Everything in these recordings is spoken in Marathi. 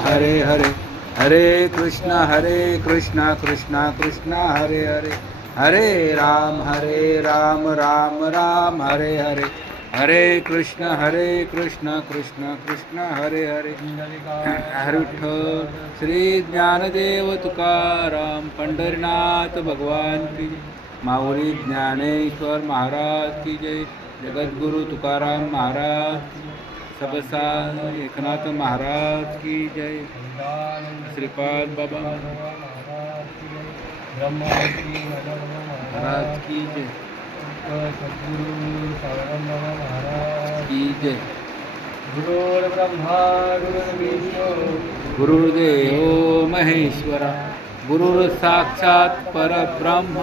हरे हरे हरे कृष्णा कृष्णा कृष्णा हरे हरे हरे राम राम राम हरे हरे हरे कृष्णा कृष्णा कृष्णा हरे हरे हरे विठ्ठल श्री ज्ञानदेव तुकाराम पंढरीनाथ भगवान की जय. माऊली ज्ञानेश्वर महाराज की जय. जगद्गुरु तुकाराम महाराज की जय. सबसा एकनाथ महाराज की जय. श्रीपाद बाबा महाराज की जय. की जय. गुरुर्ब्रह्मा गुरुर्विष्णू गुरुर्देव महेश्वरा गुरुर साक्षात परब्रह्म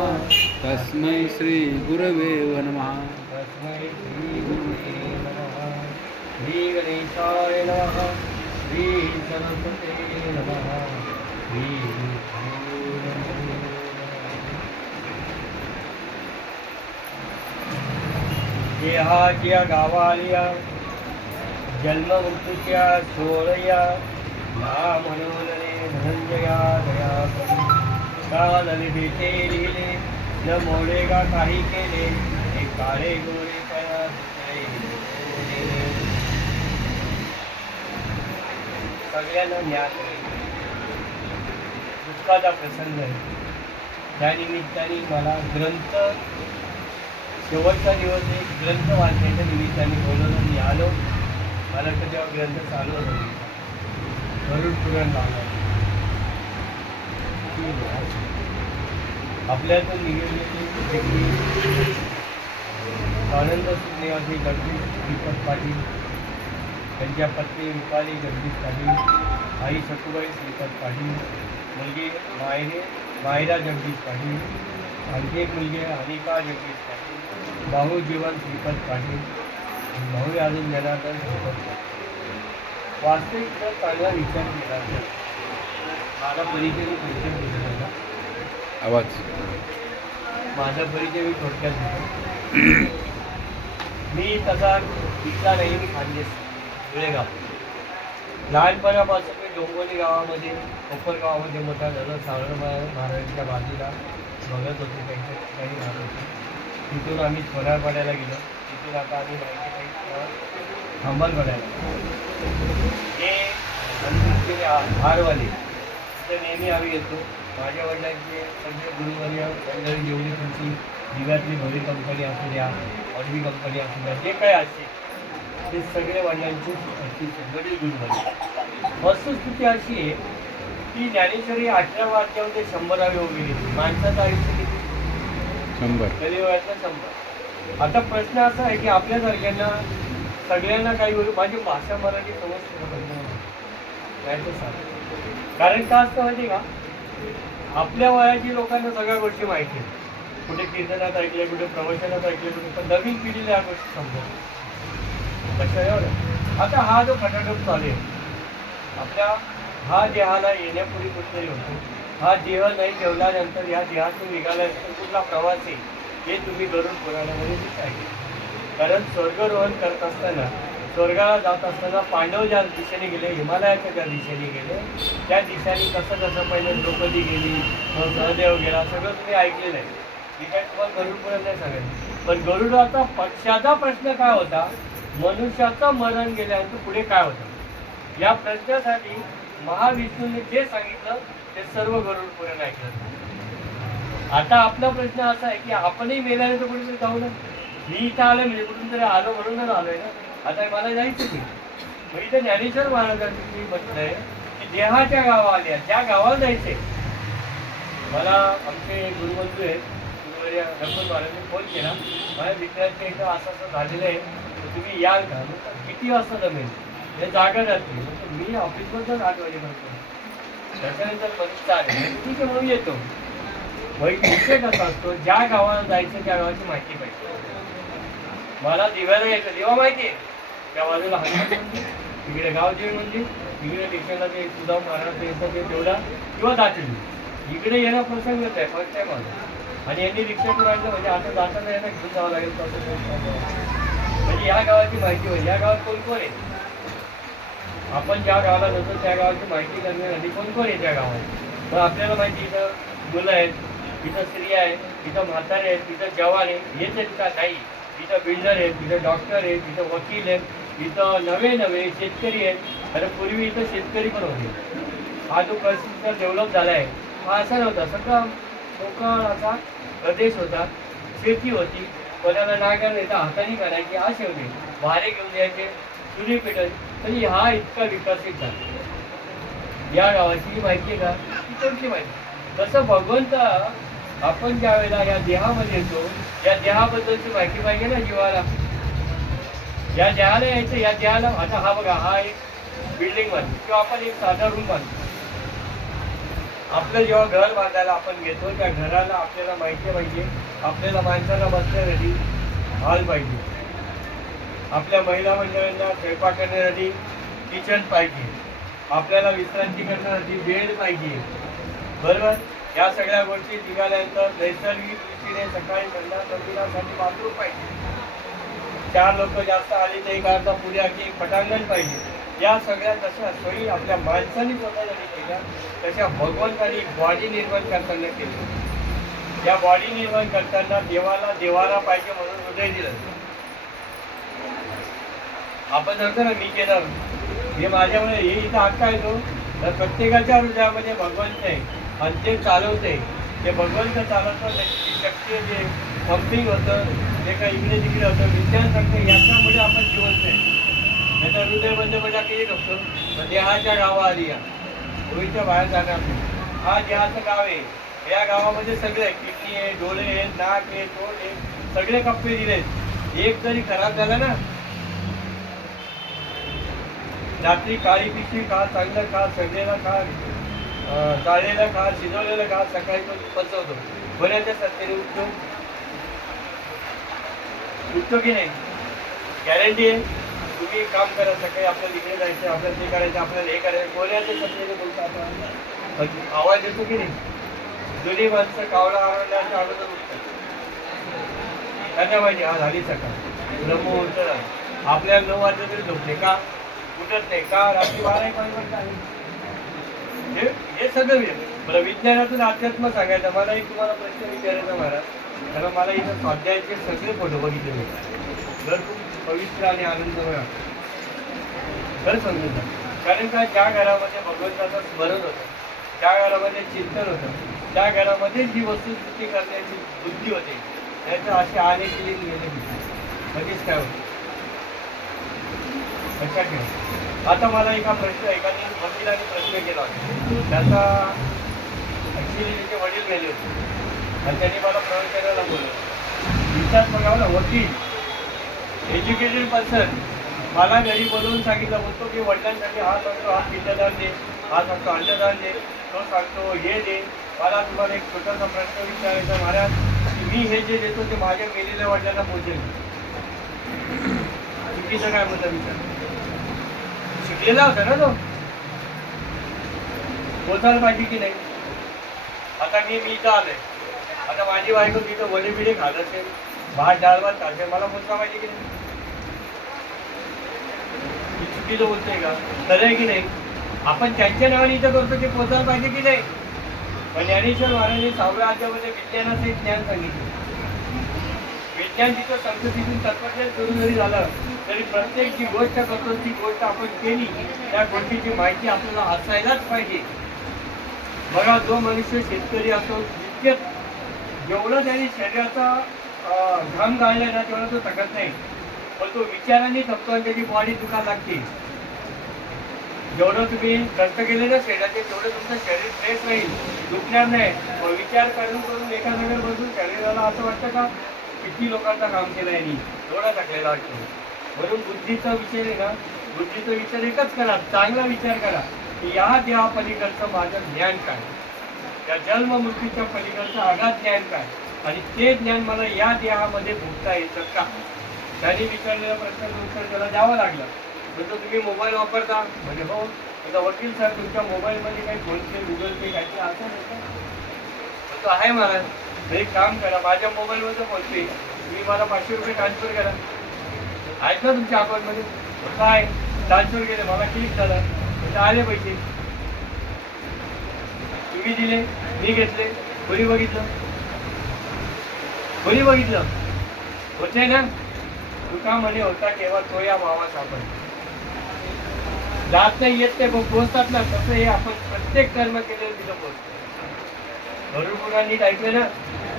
तस्मै श्री गुरवे नमः. तस्मै श्री गुरुवे नमः. श्री गणेशाय नमः. श्री सरस्वते नमः. श्री देहाच्या गावालिया जन्ममुक्तीच्या सोहळ्या ना म्हणून रे धनंजया दया करी का ललिते लिहिले न मोडेगा काही केले हे काळे गोरे कया सगळ्यांना ज्ञान दुःखाचा प्रसंग आहे. त्या निमित्ताने मला ग्रंथ शेवटचा दिवस एक ग्रंथ वाचण्याच्या निमित्ताने बोलवलं. मी आलो. मला तर जेव्हा ग्रंथ चालू होतो गरुड पुराण लावला. आपल्यातून निघालेली व्यक्ती आनंद सुज्ञवासी जगदीश दीपक पाटील, त्यांच्या पत्नी रुपाली जगदीश पाटील, आई सखुबाई श्रीपत पाटील, मुलगी मायरा जगदीश पाटील, आणखी एक मुलगी अनिका जगदीश पाटील, भाऊ जीवन श्रीपत पाटील, भाऊ अजून जनार्दन श्रीपत पाटील. वास्तविक जर चांगला विचार केला तर माझा परिचय मी थोडक्यात दिला. आवाज माझा परिचय मी थोडक्यात दिला. मी तसा इथला नाही. मी खानदेश वेळेगाव. लहानपणापासून मी डोंबोली गावामध्ये कोपरगावामध्ये मोठा झालो. सावळ महाराजांच्या बाजूला बघत होतो. त्यांच्या ठिकाणी राहत होतो. तिथून आम्ही सोनारपाड्याला गेलो. तिथून आता आम्ही अंबरपाड्याला हे आमचे हारवाले तिथे नेहमी आम्ही येतो. माझ्या वडिलांचे सगळे गुरुवर्य मंडळी जेवढी तुमची दिव्यातली भरी कंपनी असू द्या, ऑर्बी कंपनी असू द्या, जे काय असते ते सगळे वडिलांचे वडील गुरुवर्य. वस्तुस्थिती अशी आहे की ज्ञानेश्वरी 18 वाजल्यामध्ये 100 उभी गेली. माणसाचं आयुष्य किती? 100. कलियुगातलं 100. आता प्रश्न असा आहे की आपल्यासारख्यांना सगळ्यांना काही गोष्टी माझी भाषा मराठी समजते कारण का असतं माहिती का? आपल्या वयाची लोकांना सगळ्या गोष्टी माहिती आहेत. कुठे कीर्तनात ऐकले, कुठे प्रवचनात ऐकले, कुठे पण नवीन पिढीला या गोष्टी समजतात. लक्षात एवढं. आता हा जो खटाटोप चालू आहे आपल्या हा देहाला येण्यापूर्वी कुठेतरी होतो. हा देह नाही ठेवल्यानंतर या देहातून निघाल्यानंतर कुठला प्रवास आहे हे तुम्ही गरुड पुराणामध्ये ऐकले. कारण स्वर्गरोहण करत असताना स्वर्गाला जात असताना पांडव ज्या दिशेने गेले, हिमालयाच्या ज्या दिशेने गेले, त्या दिशेने कसं पहिले द्रौपदी गेली, मग सहदेव गेला, सगळं तुम्ही ऐकलेलं आहे. मी काय तुम्हाला गरुड पुराण नाही सांगेल. पण गरुडाचा पक्षाचा प्रश्न काय होता? मनुष्याचं मरण गेल्यानंतर पुढे काय होतं या प्रश्नासाठी महाविष्णूने जे सांगितलं ते सर्व गरुड पुराण ऐकलं. आता आपला प्रश्न असा आहे की आपणही मेल्यानंतर कुठेतरी जाऊ ना. मी इथं आलो म्हणजे कुठून तरी आलो म्हणूनच आलोय ना. आता मला जायचं नाही. मग इथं ज्ञानेश्वर महाराजांनी म्हटलंय की देहाच्या गावा आल्या ज्या गावाला जायचंय. मला आमचे गुरुबंधू आहेत गुरुवर्य रघुवर महाराजांनी फोन केला. माझ्या मित्राच्या इथं असं झालेलं आहे तुम्ही याल का? किती वाजता जमेल? हे जागा जाते. मी ऑफिसमधून 8 वाजेपर्यंत त्याच्यानंतर परीक्षा आली ठीक आहे म्हणून येतो. विषय कसा असतो ज्या गावाला जायचं त्या गावाची माहिती पाहिजे. मला दिव्याला यायचं देवा माहिती आहे त्या बाजूला हनुमान मंदिर, इकडे गावदेवी मंदिर, इकडे रिक्षाला ते सुदाम महाराज येतं ते तेवढा किंवा दाचडी इकडे येणं प्रसंग येत आहे फर्स्ट टाइम माझा. आणि यांनी रिक्षा करून आणलं म्हणजे आता जाताना यांना घेऊन जावं लागेल. म्हणजे या गावाची माहिती होईल. या गावात कोण कोण आहे आपण ज्या गावाला जातो त्या गावाची माहिती करण्यासाठी कोण कोण आहे त्या गावात. मग आपल्याला माहिती इथं मुलं आहेत, इथं स्त्रिया आहेत, इथं म्हातारे आहेत, इथं जवान आहे, हेच आहेत का? नाही. इथं बिल्डर आहेत, इथं डॉक्टर आहेत, इथं वकील आहेत, इथं नवे नवे शेतकरी आहेत. कारण पूर्वी इथं शेतकरी पण होते. हा जो परिस्थिती डेव्हलप झाला आहे हा असा नव्हता. सगळा कोकण असा प्रदेश होता, शेती होती, कोणाला नागर येतं हाताने करायची, असे होते, वारे घेऊन यायचे, चुली पेटायची. तरी हा इतका विकसित झाला. या गावाची माहिती आहे का? इकडची माहिती. तसं भगवंत आपण ज्या वेळेला या देहामध्ये येतो, या देहाबद्दलची माहिती पाहिजे ना जीवाला. या देहाला यायचं, या देहाला आता हा बघा, हा एक बिल्डिंग बांधली किंवा आपण एक साधा रूम बांधतो. आपलं जेव्हा घर बांधायला आपण घेतो त्या घराला आपल्याला माहिती पाहिजे, आपल्याला माणसाला बसण्यासाठी हॉल पाहिजे, आपल्या महिला मंडळांना स्वयंपाक करण्यासाठी किचन पाहिजे, आपल्याला विश्रांती करण्यासाठी बेड पाहिजे. बरोबर. या सगळ्या गोष्टी निघाल्यानंतर नैसर्गिक दृष्टीने सकाळी संध्याकाळसाठी बाथरूम पाहिजे. 4 लोक जास्त आली तर एक अर्धा पुऱ्या की एक पटांगण पाहिजे. या सगळ्या जशा सोयी आपल्या माणसाने स्वतःसाठी केल्या तशा भगवंतानी बॉडी निर्माण करताना केली. या बॉडी निर्माण करताना देवाला देवाला पाहिजे म्हणून हृदय दिलं. आपण सांगतो ना मी केलं, हे माझ्यामुळे हे इथं हक्का येतो. तर प्रत्येकाच्या हृदयामध्ये भगवंत आहे आणि ते चालवते. ते भगवंत चालवतं, त्याची शक्ती जे पंपिंग होतं ते काही इकडे तिकडे होतं, विज्ञान सांगतं याच्यामुळे आपण जिवंत आहे. त्याचा हृदय बंद पडला की एक असतो देहाच्या गावा आली या भूमीच्या बाहेर जाणार नाही. हा देहाचं गाव आहे. या गावामध्ये सगळे किडनी आहे, डोळे आहेत, नाक आहे, तोंड आहे, सगळे कप्पे दिलेत. एक जरी खराब झाला ना, रात्री काळी पिशवी खा, चांगलं खा, सगळेला खा, चाळलेलं खा, शिजवलेलं खा, सकाळी तो पचवतो. बऱ्याचशा सत्तेने उठतो की नाही? गॅरंटी आहे. तुम्ही काम करा, सकाळी आपल्याला इकडे जायचं, आपल्याला ते करायचं, आपल्याला हे करायचं, कोणाच्या सत्तेने बोलतो आपण. आवाज येतो की नाही? जुनी माणसं कावळा आवडल्याच्या अगोदर उठतात. त्यांना माहिती हा झाली सकाळ, ब्रह्ममुहूर्त झाला. आपल्याला 9 वाजता तरी झोपले का? उठत नाही का? रात्री 12 वाजता हे सगळं बरं. विज्ञानातून अध्यात्म सांगायचं. मला एक तुम्हाला प्रश्न विचारायचा महाराज, कारण मला इथं स्वाध्यायाचे सगळे फोटो बघितले जर खूप पवित्र आणि आनंदमय खरं समजून जा. कारण का ज्या घरामध्ये भगवंताचं स्मरण होतं, ज्या घरामध्ये चिंतन होतं, त्या घरामध्ये जी वस्तुस्थिती करण्याची बुद्धी होते, त्याचं असे आले केले गेले कधीच काय होतं लक्षात ठेवा. आता मला एकाने वकिलाने प्रश्न केला होता. त्याचा ॲक्च्युली त्याचे वडील गेले होते आणि त्यांनी मला प्रवचनाला बोलवलं. विचार बघावा ना, वकील एज्युकेटेड पर्सन मला घरी बोलवून सांगितलं, बोलतो की वडिलांसाठी हा सांगतो हा पिंडदान दे, हा सांगतो अन्नदान दे, तो सांगतो हे दे. मला तुम्हाला एक छोटासा प्रश्न विचारायचा महाराज, की मी हे जे देतो ते माझ्या मेलेल्या वडिलांना पोचेल? चुकीचं काय म्हणता विचार? शिकलेला होता ना तो, पोचायला पाहिजे की नाही? आता मी इथं आलोय, आता माझी बायको तिथं वडे बिडे खात असेल, भात डाळ भात खात असेल, मला पोचला पाहिजे की नाही? चुकीचं बोलतोय का? खरं आहे की नाही? आपण त्यांच्या नावाने इथं करतो ते पोचायला पाहिजे की नाही? पण ज्ञानेश्वर महाराजांनी 6व्या अध्यायामध्ये विज्ञानाचं एक ज्ञान सांगितलं. विज्ञान तिथं संस्कृतीतून तत्वज्ञान सुरू जरी झालं तरी प्रत्येक जी गोष्ट करतो ती गोष्ट आपण केली त्या गोष्टीची माहिती आपल्याला असायलाच पाहिजे. बघा, जो मनुष्य शेतकरी असतो, जितके जेवढं त्यांनी शरीराचा घाम गाळला ना तेवढा तो थकत नाही, पण तो विचारांनी थकतो आणि त्याची बॉडी दुखायला लागते. जेवढं तुम्ही कष्ट केले ना शरीराचे तेवढं तुमचं शरीर फ्रेश राहील, दुखणार नाही. विचार करून करून एका जागेवर बसून शरीराला असं वाटतं का किती लोकांचा काम केलं यांनी, एवढा टाकलेला वाटतो. म्हणून बुद्धीचा विचार आहे ना, बुद्धीचा विचार एकच करा, चांगला विचार करा की या देहा पलीकडचं माझं ज्ञान काय, या जन्म मृत्यूच्या पलीकडचं आघात ज्ञान काय, आणि ते ज्ञान मला या देहामध्ये भोगता येतं का? त्यांनी विचारलेल्या प्रश्नाचं उत्तर त्याला द्यावं लागलं. म्हणजे तुम्ही मोबाईल वापरता? म्हणजे हो. आता वकील साहेब तुमच्या मोबाईलमध्ये काही फोन पे, गुगल पे काहीतरी असं नाही तो आहे महाराज. एक काम करा, माझ्या मोबाईलवरचं फोन पे तुम्ही मला 500 रुपये ट्रान्सफर करा. आहेत ना तुमच्या अकाउंटमध्ये? काय ट्रान्सफर केले, मला क्लिक झालं, म्हणजे आले पैसे. तुम्ही दिले, मी घेतले, कोणी बघितलं? कोणी बघितलं? होते ना. तुका म्हणे होता केव्हा तो या भावा सापड. जात नाही येत नाही पोचतात ना, तसं हे आपण प्रत्येक कर्म केलेलं तिथं पोचतो. गरुडपुरांनी ऐकलं ना,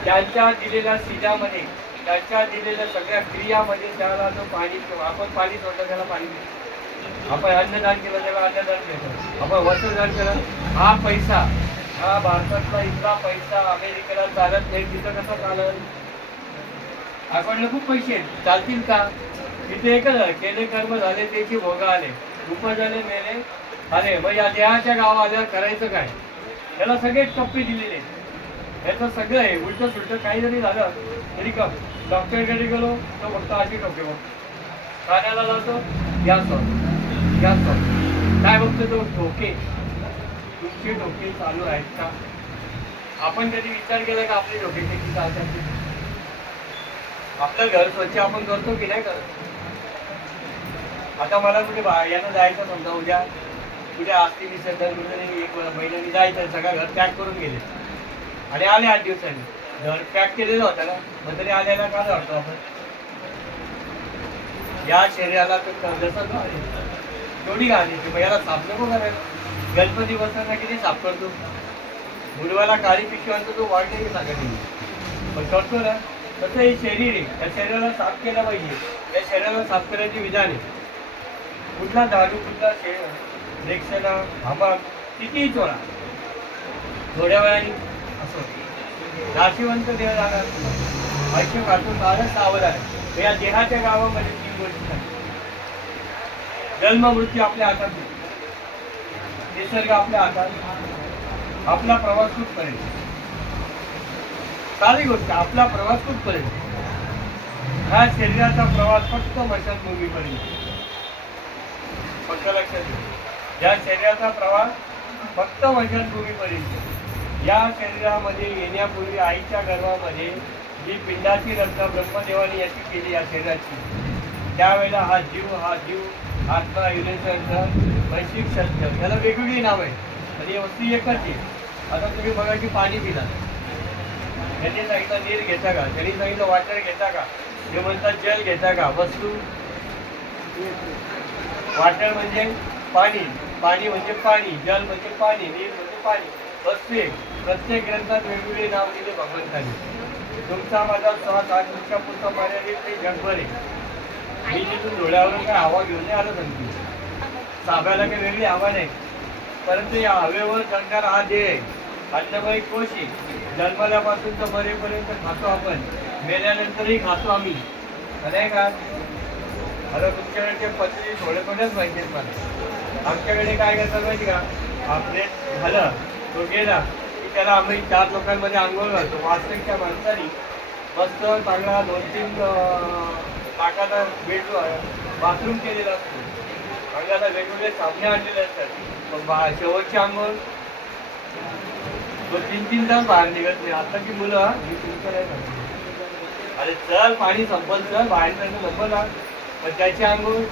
त्यांच्या दिलेल्या सीजामध्ये, त्यांच्या दिलेल्या सगळ्या क्रियामध्ये त्याला जो पाणी, आपण पाणी सोडलं त्याला पाणी देतो, आपण अन्नदान केलं त्याला अन्नदान देतो, आपण वस्त्रदान केलं. हा पैसा, हा भारतातला इथला पैसा अमेरिकेला चालत नाही, तिथं कसं चालत? आपल्याला खूप पैसे आहेत, चालतील का? तिथे एकच आहे, केले कर्म झाले त्याची भोग आले, उपजले मेले आले. मग या देहाच्या गावा आल्यावर करायचं काय? त्याला सगळे टप्पे दिलेले आहेत. याचं सगळं आहे उलट सुलट. काही जरी झालं तरी का डॉक्टरकडे गेलो तो फक्त अशी टोके बघ, खाण्याला जातो गॅस काय बघतो तो ठोके. तुमचे डोके चालू आहेत का? आपण कधी विचार केला का आपले डोके किती चालतात? आपलं घर स्वच्छ आपण करतो की नाही करत? आता मला कुठे यानं जायचं समजा, उद्या असते विसर्जन कुठे 1 महिन्याने जायचं, सगळं घर पॅक करून गेले आणि आले 8 दिवसांनी. घर पॅक केलेलं होतं ना, मग तरी आल्याला का वाटतो आपण? या शरीराला तर जसं तेवढी घाण येते, मग याला साफ नको करायला. गणपती बसताना किती साफ करतो? मुलवाला काळी पिशवी आणतो तो, वाढ नाही सांगत पण करतो ना. तसं हे शरीर आहे, या शरीराला साफ केलं पाहिजे. या शरीराला साफ करायची विधान आहे. कुठला दारू, कुठला रेक्षणा, हमाम कितीही चोळा, थोड्या वेळाने असं नाशिवंत देह जाणार. आयुष्य काढून आलंच सावध आहे. या देहाच्या गावामध्ये 3 गोष्टी आहेत. जन्म मृत्यू आपल्या हातात नाही, निसर्ग आपल्या हातात, आपला प्रवास कुठपर्यंत. सारी गोष्ट आपला प्रवास कुठपर्यंत. ह्या शरीराचा प्रवास फक्त मशानभूमीपर्यंत. फक्त लक्षात घ्या, या शरीराचा प्रवास फक्त मशानभूमीपर्यंत. या शरीरामध्ये येण्यापूर्वी आईच्या गर्भामध्ये जी पिंडाची रचना ब्रह्मदेवाने याची केली या शरीराची, त्यावेळेला हा जीव आत्मा युनिसेंटर वैश्विक सत्य, याला वेगवेगळी नाव आहे आणि वस्तू एकच आहे. आता तुम्ही बघा की पाणी पिला, त्यांनी सांगितलं नीर घेता का, त्यांनी सांगितलं वॉटर घेता का, ते म्हणतात जल घेता का. वस्तू वॉटर म्हणजे पाणी, पाणी म्हणजे पाणी, जल म्हणजे पाणी, नीर म्हणजे पाणी. वस्तू एक. प्रत्येक ग्रंथात वेगवेगळे नाव दिले भगवंतांनी. तुमचा माझा श्वास आज तुमच्या पुढचा मर्यादित ते जगभर आहे. मी जिथून डोळ्यावरून काय हवा घेऊन नाही आलं सांगते, साब्याला काही वेगळी हवा नाही, परंतु या हवेवर जगणारा हा देह आहे, अन्नमय कोश आहे. जन्मल्यापासून तर मरेपर्यंत खातो आपण, मेल्यानंतरही खातो आम्ही, नाही का? आता तुमच्याकडे ते पद्धती थोडेच माहिती आहेत मला. आमच्याकडे काय करतात माहिती का? आपले झालं तो गेला की त्याला आम्ही 4 लोकांमध्ये आंघोळ घालतो. वास्तविकच्या माणसाने मस्त चांगला 2-3 लाखाचा बाथरूम केलेला असतो, अंगाला वेगवेगळे सामने आणलेले असतात. मग शेवटची आंघोळ तो 3-3 तास बाहेर निघत नाही. आताची मुलं मी तुमचं नाही सांगतो, अरे चल पाणी संपल, चल बाहेर जायचं संपला, पण त्याची आंघोळ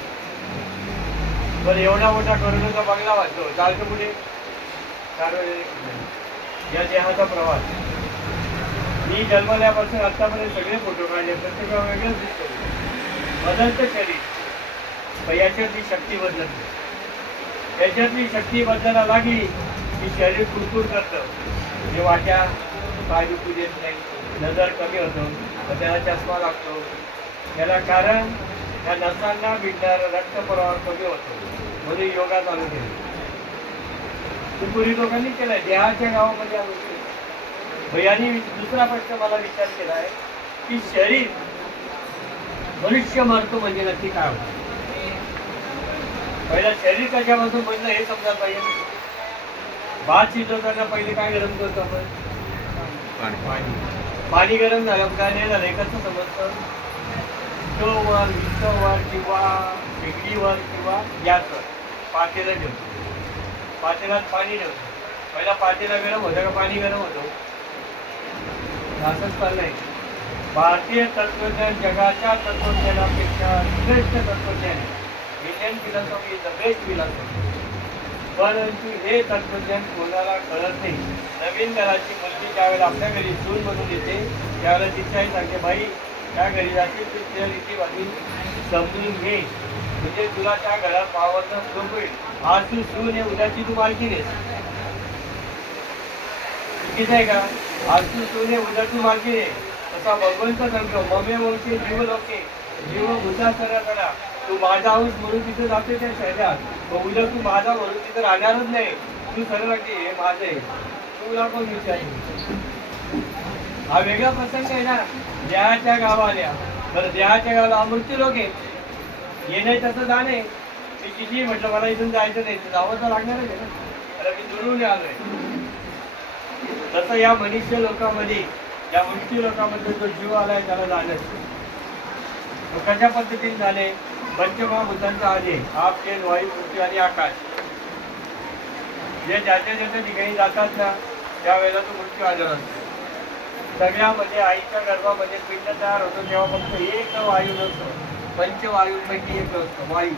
बरं एवढा मोठा करोनाचा बंगला वाटतो, चालतो कुठे? या देहाचा प्रवास. मी जन्मल्यापासून आतापर्यंत सगळे फोटो काढले, प्रत्येक वेगळंच दिसतो. बदलतं शरीर, पण याच्यातली शक्ती बदलत नाही. याच्यातली शक्ती बदलायला लागली की शरीर कुरकुर करतं, म्हणजे वाट्या पाय दुखू देत नाही, नजर कमी होतं, मग त्याला चष्मा लागतो. याला कारण या नसांना भिडणारा रक्तप्रवाह कमी होतो, म्हणून योगा चालू केला. पूर्वी लोकांनी केलाय देहाच्या गावामध्ये. भैयानी दुसरा प्रश्न मला विचार केला आहे की शरीर मनुष्य मरतो म्हणजे नक्की काय होतं? पहिला शरीर कशापासून बनलं हे समजायला पाहिजे. भात शिजवताना पहिले काय गरम करतो आपण? पाणी गरम झालं काय नाही झालं कसं समजतं? स्टोव्हवर, विस्टोव्हवर किंवा शेगडीवर किंवा गॅसवर पातेलं ठेवतो, पातेल्यात पाणी ठेवतो. पहिला पातेला गरम होतं का पाणी गरम होतं? असंच चाललंय. भारतीय तत्वज्ञान जगाच्या तत्वज्ञानापेक्षा श्रेष्ठ तत्वज्ञान आहे. Indian philosophy is the best philosophy. परंतु हे तत्वज्ञान कोणाला कळत नाही. नवीन घराची मुलगी ज्यावेळेला आपल्या घरी सून म्हणून येते त्यावेळेला तिची आई सांगते, बाई त्या घरी जाशील तर त्या रीतीवादी समजून घे, म्हणजे तुला त्या घरात वावरणं सोपं होईल. आज तू सून आहे, उद्याची तू मालकीण आहेस. चुकीचं आहे का? आज तू सून आहे, उद्या तू मालकीण आहे. तसा भगवंत सांगतो, ममे वंशी जीव लोके जीव भूता सरा करा. तू माझा अंश म्हणून तिथे जाते त्या शहरात, मग उद्या तू माझा म्हणून तिथे राहणारच नाही. तू सरळ लागते हे माझं आहे, तुला कोण विचारते? हा वेगळा प्रसंग आहे ना. देहाच्या गावाला, बरं देहाच्या गावाला अमृत्यू लोक आहे, येणे तसं जाणे. मी किती म्हटलं मला इथून जायचं नाही, तर जावं तर लागणारच आहे ना. अरे मी दुरून आलोय. तसं या मनुष्य लोकांमध्ये, या मृत्यू लोकांमध्ये जो जीव आलाय त्याला जाणं. तो कशा पद्धतीने झाले? पंचमहाभूतांचा आधी आप, तेज, वायू, पृथ्वी आणि आकाश. जे ज्याच्या ज्याच्या ठिकाणी जातात ना त्यावेळेला तो मृत्यू आलेला असतो. सगळ्यामध्ये आईच्या गर्भामध्ये पिंड तयार होतो तेव्हा फक्त एक वायू नसतो. पंचवायूंपैकी एक असतो वायू.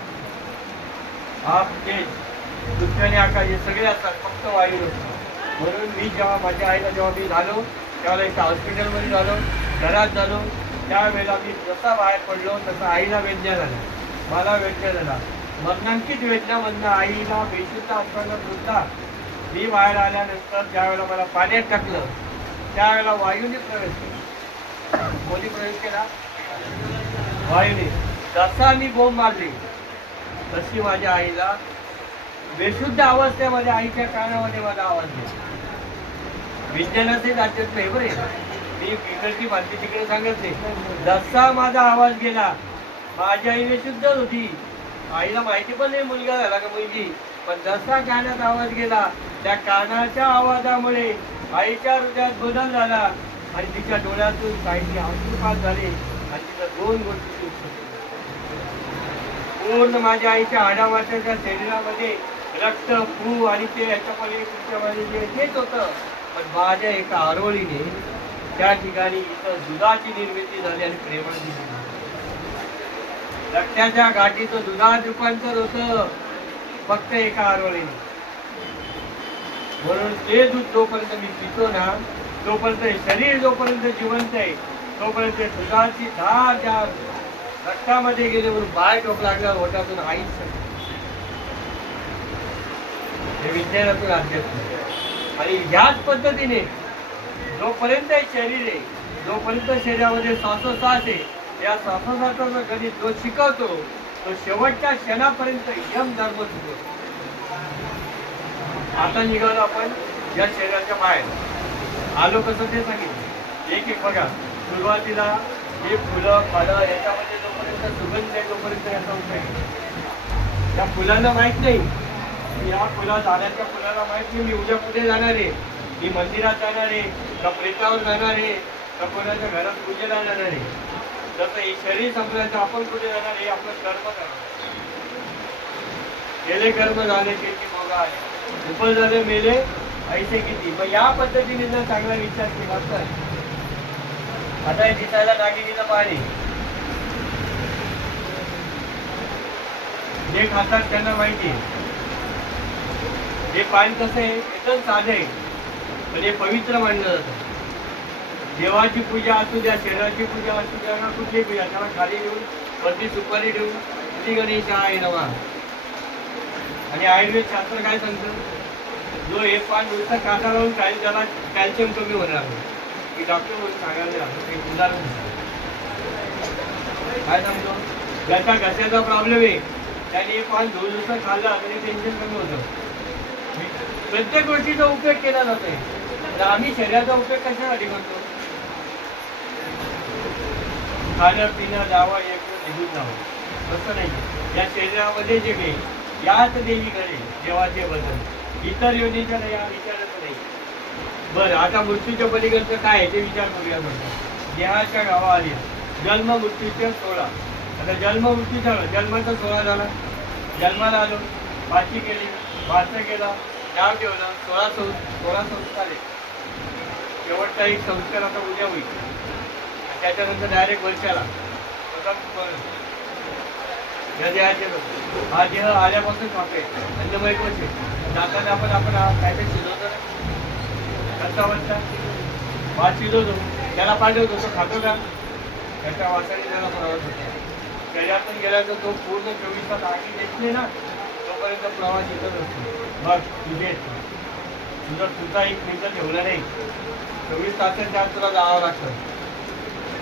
आप, तेज, पृथ्वी आणि आकाश हे सगळे असतात, फक्त वायू नसतो. म्हणून मी जेव्हा माझ्या आईला जेव्हा मी झालो त्यावेळेला एका हॉस्पिटलमध्ये झालो, घरात झालो, त्यावेळेला मी जसा बाहेर पडलो तसं आईला वेदना झाला, मला वेदना झाला. मरणांकित वेदनामधनं आईला बेशुद्ध असताना सुद्धा मी बाहेर आल्यानंतर ज्यावेळेला मला पाण्यात टाकलं त्यावेळेला वायूने प्रवेश केला. कोणी प्रवेश केला? वायूने. जसा मी बोंब मारली तशी माझ्या आईला बेशुद्ध अवस्थेमध्ये आईच्या कानामध्ये मला आवाज दिला. विज्ञानाचे राज्यात नाही बरे, मी इकडची माहिती तिकडे सांगत नाही. जसा माझा आवाज गेला, माझी आई बेशुद्ध होती, आईला माहिती पण नाही मुलगा झाला का मुलगी, पण जसा कानात आवाज गेला त्या कानाच्या आवाजामुळे आईच्या हृदयात बदल झाला आणि तिच्या डोळ्यातून काही अश्रुपात झाले आणि तिच्या 2 गोष्टी पूर्ण माझ्या आईच्या हाडामाटाच्या शरीरामध्ये रक्त, पू आणि ते याच्यामध्ये पुढच्यामध्ये जे येत होतं. पण माझ्या एका आरोळीने त्या ठिकाणी इथं दुधाची निर्मिती झाली आणि प्रेमाची निर्मिती. रक्ताच्या गाठीचं दुधात रूपांतर होतं फक्त एका आरोळीने. म्हणून ते दूध जोपर्यंत मी पितो ना तोपर्यंत शरीर जोपर्यंत जिवंत आहे तोपर्यंत दुधाची धार ज्या रक्तामध्ये गेले म्हणून बाहेर टोक लागला ओठातून आईच. हे विज्ञानातून अध्यात्म. आणि ह्याच पद्धतीने जोपर्यंत शरीर आहे, जोपर्यंत शरीरामध्ये श्वासोश्वास आहे, या श्वासोश्वासाचं गणित जो शिकवतो तो शेवटच्या क्षणापर्यंत यम धर्म शिकवतो. आता निघालो आपण या शरीराच्या बाहेर आलो, कसं ते सांगितलं. एक एक बघा, सुरुवातीला हे फुलं फळं याच्यामध्ये जोपर्यंत सुगंध आहे तोपर्यंत याचा उपयोग. त्या फुलांना माहीत नाही, या झाडाच्या फुलाला माहीत नाही मी उद्या कुठे जाणार आहे, मी मंदिरात जाणार आहे का प्रेतावर जाणार आहे का कोणाच्या घरात पूजेला जाणार आहे. तसं हे शरीर संपल्याचं आपण कुठे जाणार हे आपलं कर्म करणार. गेले कर्म झाले ते बघा आले, उपल झाले मेले ऐसे किती. मग या पद्धतीने जर चांगला विचार केला तर आता हे दिसायला नागिनीचं पाणी जे खातात त्यांना माहिती आहे हे पाणी कसं आहे, एकदम साधं आहे पण हे पवित्र मानलं जातं. देवाची पूजा असू द्या, शरीराची पूजा असू द्या ना कुठली पूजा, त्याला खाली ठेवून वरती सुपारी ठेवून श्री गणेश आहे नवा. आणि आयुर्वेद शास्त्र काय सांगतं, जो हे पान नुसतं काटा लावून काही त्याला कॅल्शियम कमी होणार की डॉक्टर म्हणून सांगायला एक उदाहरण काय सांगतो, ज्याचा घशाचा प्रॉब्लेम आहे त्याने हे पान दोन दिवसात खाल्लं तरी टेन्शन कमी होतं. प्रत्येक गोष्टीचा उपयोग केला जातोय, तर आम्ही शरीराचा उपयोग कशासाठी करतो. खाणं पिणं जावं एक निघून जावं तसं नाही. या शरीरामध्ये जे काही याच देवीकडे देवाचे बदल इतर योनीच्या नाही हा विचारच नाही. बरं आता मृत्यूच्या पलीकडचं काय आहे ते विचार करूया. म्हणतात देहाच्या गावा आली जन्म मृत्यूच्या 16. आता जन्म मृत्यू झालं, जन्माचा 16 झाला. जन्माला आलो, भाची केली, भाषण केलं, नाव ठेवलं, 16 संस्कार आहे. शेवटचा एक संस्कार आता उद्या होईल त्याच्यानंतर डायरेक्ट वर्षाला या देहाचे लोक हा देह आल्यापासून खाते अन्नमय कोश आहे. जाताना आपण काय काय शिजवतो ना कसा वाटता भात शिजवतो त्याला पाठवतो तो खातो का त्याच्या वासाने त्याला प्रवास होतो. त्याच्यातून गेल्यानंतर तो पूर्ण 24 तास आगी देत नाही ना तोपर्यंत प्रवास येतच असतो. बघ तुझे तुझा एक मिनिट ठेवला नाही 24 तासाच्या आत तुला जावं लागतं.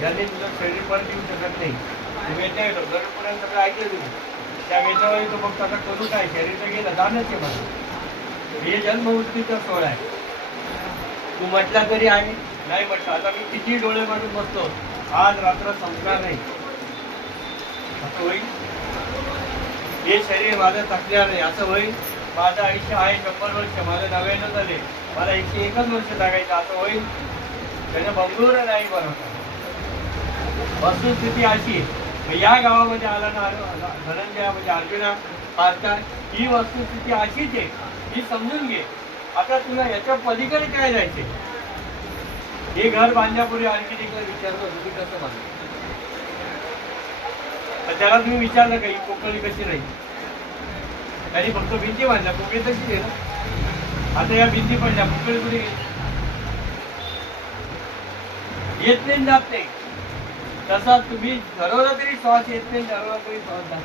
ज्यांनी तुझं शरीर परत येऊ शकत नाही तुम्ही येत्या गरुडपुराण सगळं ऐकलं तुम्ही त्या वेळेवर तो फक्त आता करू काय शरीर तर गेलं जाणंच आहे मला हे जन्ममृत्यूचा सोहळा आहे. तू म्हटला तरी आहे नाही म्हटलं आता मी किती डोळे मारून बसतो आज रात्र संपणार नाही असं होईल. हे शरीर माझं थकणार नाही असं होईल. माझं आयुष्य आहे 100 वर्ष माझं 99 झाले मला 101 वर्ष लागायचं असं होईल. त्यानं बंगूर नाही बनवता. वस्तुस्थिती अशी या गावामध्ये आला ना धनंजय म्हणजे अर्जुना पाहता ही वस्तुस्थिती अशीच आहे ही समजून घे. आता तुला याच्या पलीकडे काय जायचे. हे घर बांधण्यापूर्वी आणखी एकदा विचारतो तुम्ही कसं बांधलं तर त्याला तुम्ही विचारलं का ही पोकळी कशी राहील. त्यांनी फक्त भिंती बांधल्या पोकळी तशी आहे ना. आता या भिंती पडल्या पोकळी कुठे येत नाही जात नाही. तसा तुम्ही ठरवलं तरी श्वास येत नाही ठरवला तरी श्वास जात.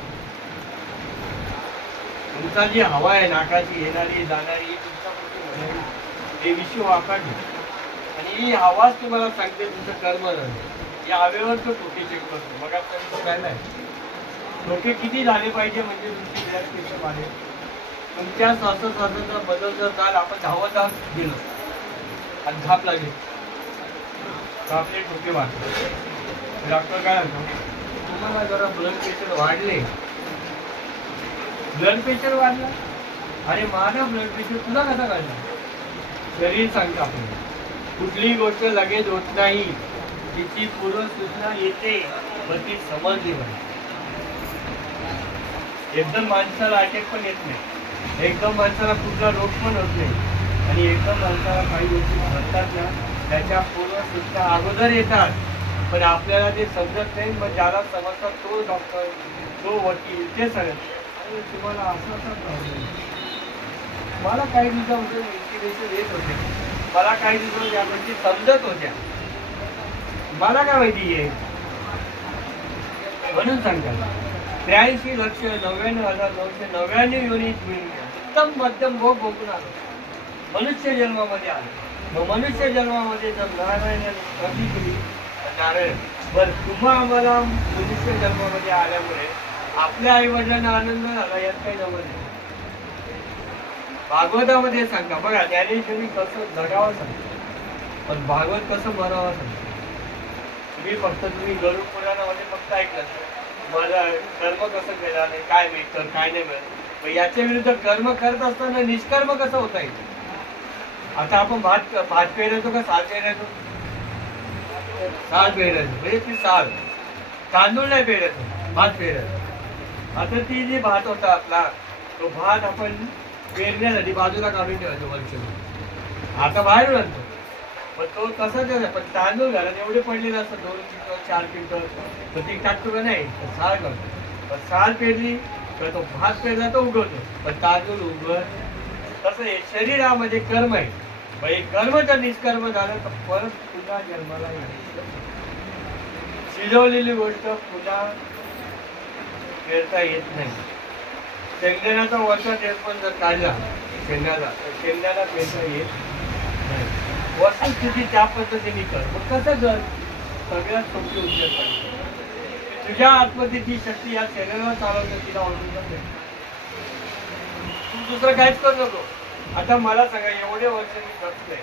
तुमचा जी हवा आहे नाकाची येणारी जाणारी तुमच्या हे विश्व आकाश आणि ही हवाच तुम्हाला सांगते तुमचं कर्म झालं. या हवेवर तो टोके चेक करतो. मग आपण काय नाही टोके किती झाले पाहिजे म्हणजे तुमची रिलॅक्सेशन वाढेल. तुमच्या श्वासोच्छ्वासाचा बदल जर झाला आपण धावत गेलो आणि झाप लागेल तर आपले टोके वाढतात. डॉक्टर काय म्हणतो तुम्हाला जरा ब्लड प्रेशर वाढले ब्लड प्रेशर वाढला अरे माझा ब्लड प्रेशर तुला कसा काढला. शरीर सांगतं आपल्याला कुठलीही गोष्ट लगेच होत नाही तिची पूर्व सूचना येते पण ती समजली पाहिजे. एकदम माणसाला अटॅक पण येत नाही एकदम माणसाला कुठला रोग पण होत नाही आणि एकदम माणसाला काही गोष्टी म्हणतात ना त्याच्या पूर्व सूचना अगोदर येतात पण आपल्याला ते समजत नाही. मग ज्याला समजतात तो डॉक्टर तो वकील ते सांगत अरे तुम्हाला असं प्रॉब्लेम. मला काही दिवसामध्ये इन्स्पिरेशन येत होते मला काही दिवस या गोष्टी समजत होत्या मला काय माहिती आहे म्हणून सांगतात 83,99,999 युनिट उत्तम मध्यम भोग भोगून आलो मनुष्य जन्मामध्ये आलो. मग मनुष्य जन्मामध्ये जर नारायण कमी केली नारायण बरं तुम्हा आम्हाला मनुष्य जन्मामध्ये आल्यामुळे आपल्या आई वडिलांना आनंद झाला यात काही नवं नाही. भागवतामध्ये सांगा बघा ज्ञानेश्वरी कसं जगावं सांगतो पण भागवत कसं मरावं सांगतो. तुम्ही गरुड पुराणामध्ये फक्त ऐकलं मला कर्म कसं केलं नाही काय मिळतं काय नाही मिळत. याच्या विरुद्ध कर्म करत असताना निष्कर्म कसं होता येईल. आता आपण भात पेरायचो का साल पेरायचो साल पेरायचो म्हणजे ती साल तांदूळ नाही पेरायचो भात पेरायचो. आता ती जी भात होता आपला तो भात आपण पेरण्यासाठी बाजूला काढून ठेवायचो वर्ष आता बाहेर आणतो पण तो तसाच आहे. पण तांदूळ घालत एवढे पडलेले असतात 2 क्विंटल 4 क्विंटल तर ती टाकतो का नाही तर साल घालतो. पण साल पेरली तर तो भात पेरला तो उगवतो पण तांदूळ उगवत. तसं हे शरीरामध्ये कर्म आहे. हे कर्म जर निष्कर्म झालं तर परत पुन्हा जन्माला येईल. शिजवलेली गोष्ट पुन्हा पेरता येत नाही. शेंगदाण्याचा वरचा टेप पण जर काढला शेंगदाणा पेरता येत नाही. वस्तुस्थिती त्या पद्धतीने कर मग कसं कर सगळ्यात सोपी उद्योग कर. तुझ्या आतमध्ये ती शक्ती या शरीराला चालवतं तिला ओळखून तू दुसरं काहीच करू नको. आता मला सांगा एवढे वर्ष मी जगतोय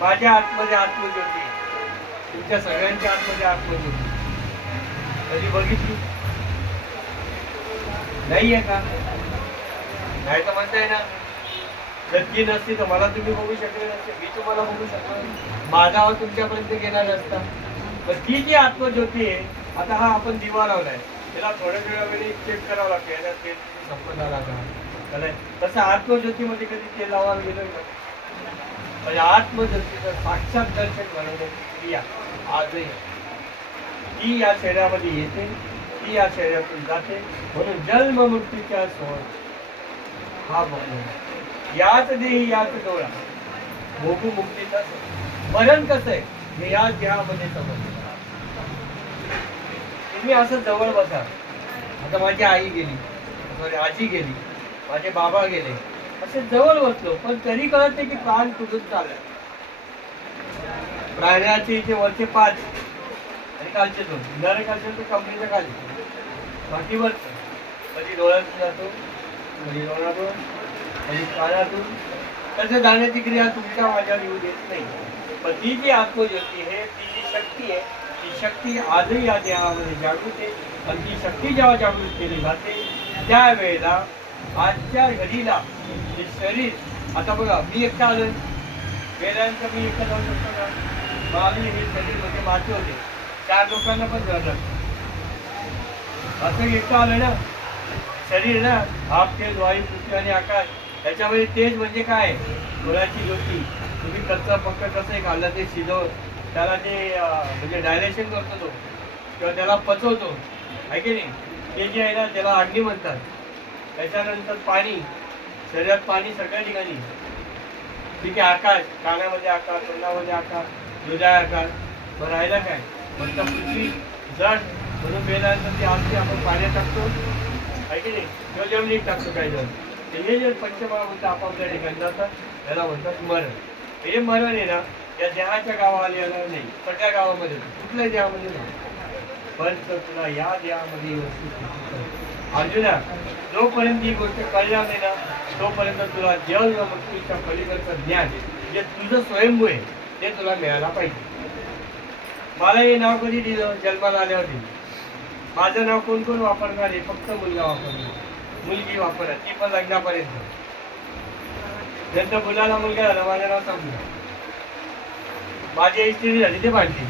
माझ्या आतमध्ये आत्मज्योती तुमच्या सगळ्यांच्या आतमध्ये आत्मज्योती कधी बघितली नाहीये का नाही तर म्हणताय ना जर ती नसती तर मला तुम्ही बघू शकले नसते मी तुम्हाला बघू शकलो माझा आवाज तुमच्यापर्यंत गेला नसता. पण ती जी आत्मज्योती आहे आता हा आपण दिवा लावलाय त्याला थोड्या वेळी चेक करावं लागतं याला तेल संपत आला का तसं आत्मज्योतीमध्ये कधी तेल लावायला गेलं ना म्हणजे आत्मज्योतीचं साक्षात दर्शन घडवण्याची क्रिया आजही ती या शरीरामध्ये येते ती या शरीरातून जाते. म्हणून जन्म मृत्यूच्या सोहळ हा बघ याच देही याच डोळा भोगू मुक्तीचा मरण कसं आहे हे या देहामध्ये समजलं. तुम्ही असं जवळ बसा. आता माझी आई गेली, सॉरी आजी गेली, माझे बाबा गेले, असे जवळ बसलो पण तरी कळत नाही की प्राण कुठून चाललाय. प्राण्याचे इथे वरचे 5 आणि कालचे 2 नरकाचे तर कमरेच्या खाली, बाकी वरच कधी डोळ्यातून जातो, कधी डोळ्यातून, कधी कानातून. तसं जाण्याची क्रिया तुमच्या माझ्यावर येऊ देत नाही. पण ती जी आत्मज्योती हे ती जी शक्ती आहे, ती शक्ती आजही या देहामध्ये जागृत आहे. आणि ती शक्ती जेव्हा जागृत केली जाते त्यावेळेला आजच्या घडीला हे शरीर, आता बघा मी एकटा आलो, वेळांचं मी एकटा जाऊ शकतो का? माझे हे शरीर म्हणजे माझे होते, 4 लोकांना पण घर लागतं. असं एकटं आलं ना शरीर ना, आप तेज वायू पृथ्वी आणि आकाश, त्याच्यामध्ये तेज म्हणजे काय? डोळ्याची ज्योती. तुम्ही कच्चा पक्का कसंही खाल्लं ते शिजव, त्याला ते म्हणजे डायलेशन करतो तो, किंवा त्याला पचवतो आहे की नाही, ते जे आहे ना त्याला अग्नी म्हणतात. त्याच्यानंतर पाणी, शरीरात पाणी सगळ्या ठिकाणी. ठीक आहे, आकाश, कानामध्ये आकाश, तोंडामध्ये आकाश, हृदय आकाश. मग राहिला काय? फक्त पृथ्वी जड, म्हणून वेळानंतर ती आमची आपण पाण्यात टाकतो आहे की नाही, किंवा जमिनीत टाकतो काही जण. हे जे पंचमहाभूत आपापल्या ठिकाणी जातात त्याला म्हणतात मरण. हे मरण आहे ना या देहाच्या गावाला येणार नाही, सगळ्या गावामध्ये, कुठल्याही देहामध्ये नाही. पण तुला या देहामध्ये वस्तू अर्जुना, जोपर्यंत ही गोष्ट कळणार नाही ना तोपर्यंत तुला जन्म मृत्यूच्या पलीकडचं ज्ञान जे तुझं स्वयंभू आहे ते तुला मिळायला पाहिजे. मला हे नाव कधी दिलं? जन्माला आल्यावर दिलं. माझं नाव कोण कोण वापरणार आहे? फक्त मुलगा वापरणार, मुलगी वापरणार, ती पण लग्नापर्यंत. नंतर मुलाला मुलगा झाला, माझं नाव सांगू. माझी स्त्री झाली ते भांडली,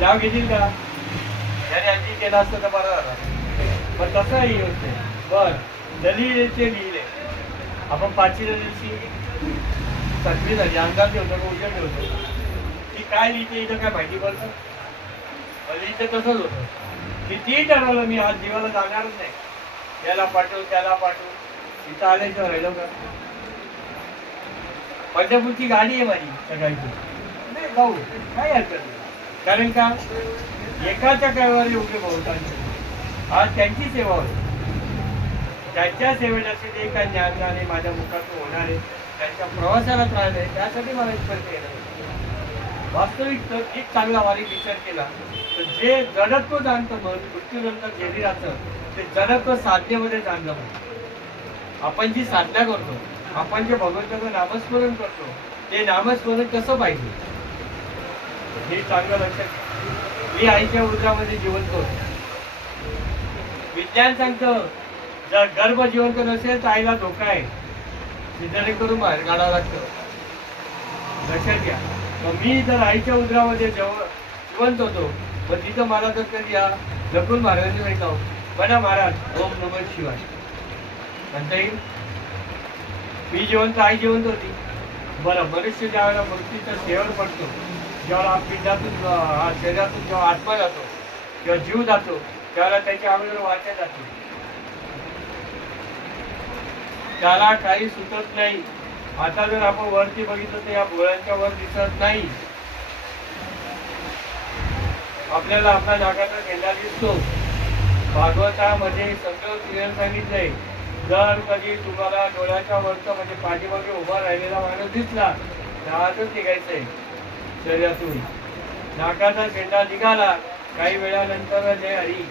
नाव घेतील का? त्याने आणखी केलं असतं तर बरं झालं. पण तसं ही होते. बर दलिलचे लिहिले आपण 5वी दिवशी 7वी झाली, अंदाज ठेवतो का उजेड ठेवतो की काय लिहिते इथं काय माहिती पडतं? इथं तसंच होतं की ती ठरवलं मी आज जीवाला जाणारच नाही, याला पाठवू त्याला पाठवू. इथं आल्याशिवाय राहिलो का? पंढरपूरची गाडी आहे माझी सगळ्यांची, नाही भाऊ काय हरकत नाही. कारण का एकाच्या काळावर एवढे बहुतांश आज त्यांची सेवा होती. त्यांच्या सेवेसाठी जे काही ज्ञानाने माझ्या मुखातून होणार आहे, त्यांच्या प्रवासाला त्रास आहे, त्यासाठी मला स्पर्श केला. वास्तविक एक चांगला वारीक विचार केला तर जे जडत्व जाणतं मन मृत्यूनंतर शरीराचं ते जडत्व साधनेमध्ये जाणलं पाहिजे. आपण जी साधना करतो, आपण जे भगवंताचं नामस्मरण करतो ते नामस्मरण कसं पाहिजे हे चांगलं लक्षात. मी आईच्या उदरामध्ये जिवंत होतो. विज्ञान सांगतं जर गर्भ जिवंत नसेल तर आईला धोका आहे, सिजरिंग करून बाहेर काढावं लागतं. लक्षात घ्या. मग मी जर आईच्या उदरामध्ये जिवंत होतो पण तिथं मला जर कधी या लपून महाराजांनी सांगितलं म्हणा महाराज ओम नमः शिवाय म्हणता येईल. मी जिवंत, आई जिवंत होती. बरं, मनुष्य ज्यावेळेला मृत्यूचा शेवट पडतो, जेव्हा पिंडातून शरीरातून जेव्हा आत्मा जातो किंवा जीव जातो त्यावेळेला त्याच्या अगोदर वाचा जाते, त्याला काही सुचत नाही. आता जर आपण वरती बघितलं तर या भोळ्यांच्या वर दिसत नाही. आपल्याला आपल्या नाकाचा झेंडा दिसतो. भागवतामध्ये सगळं क्लिअर सांगितलंय. जर कधी तुम्हाला डोळ्याच्या वरचा म्हणजे पाठीमागे उभा राहिलेला माणूस दिसला तर आजच निघायचंय शरीरातून. नाकाचा झेंडा निघाला काही वेळानंतर जय हरी.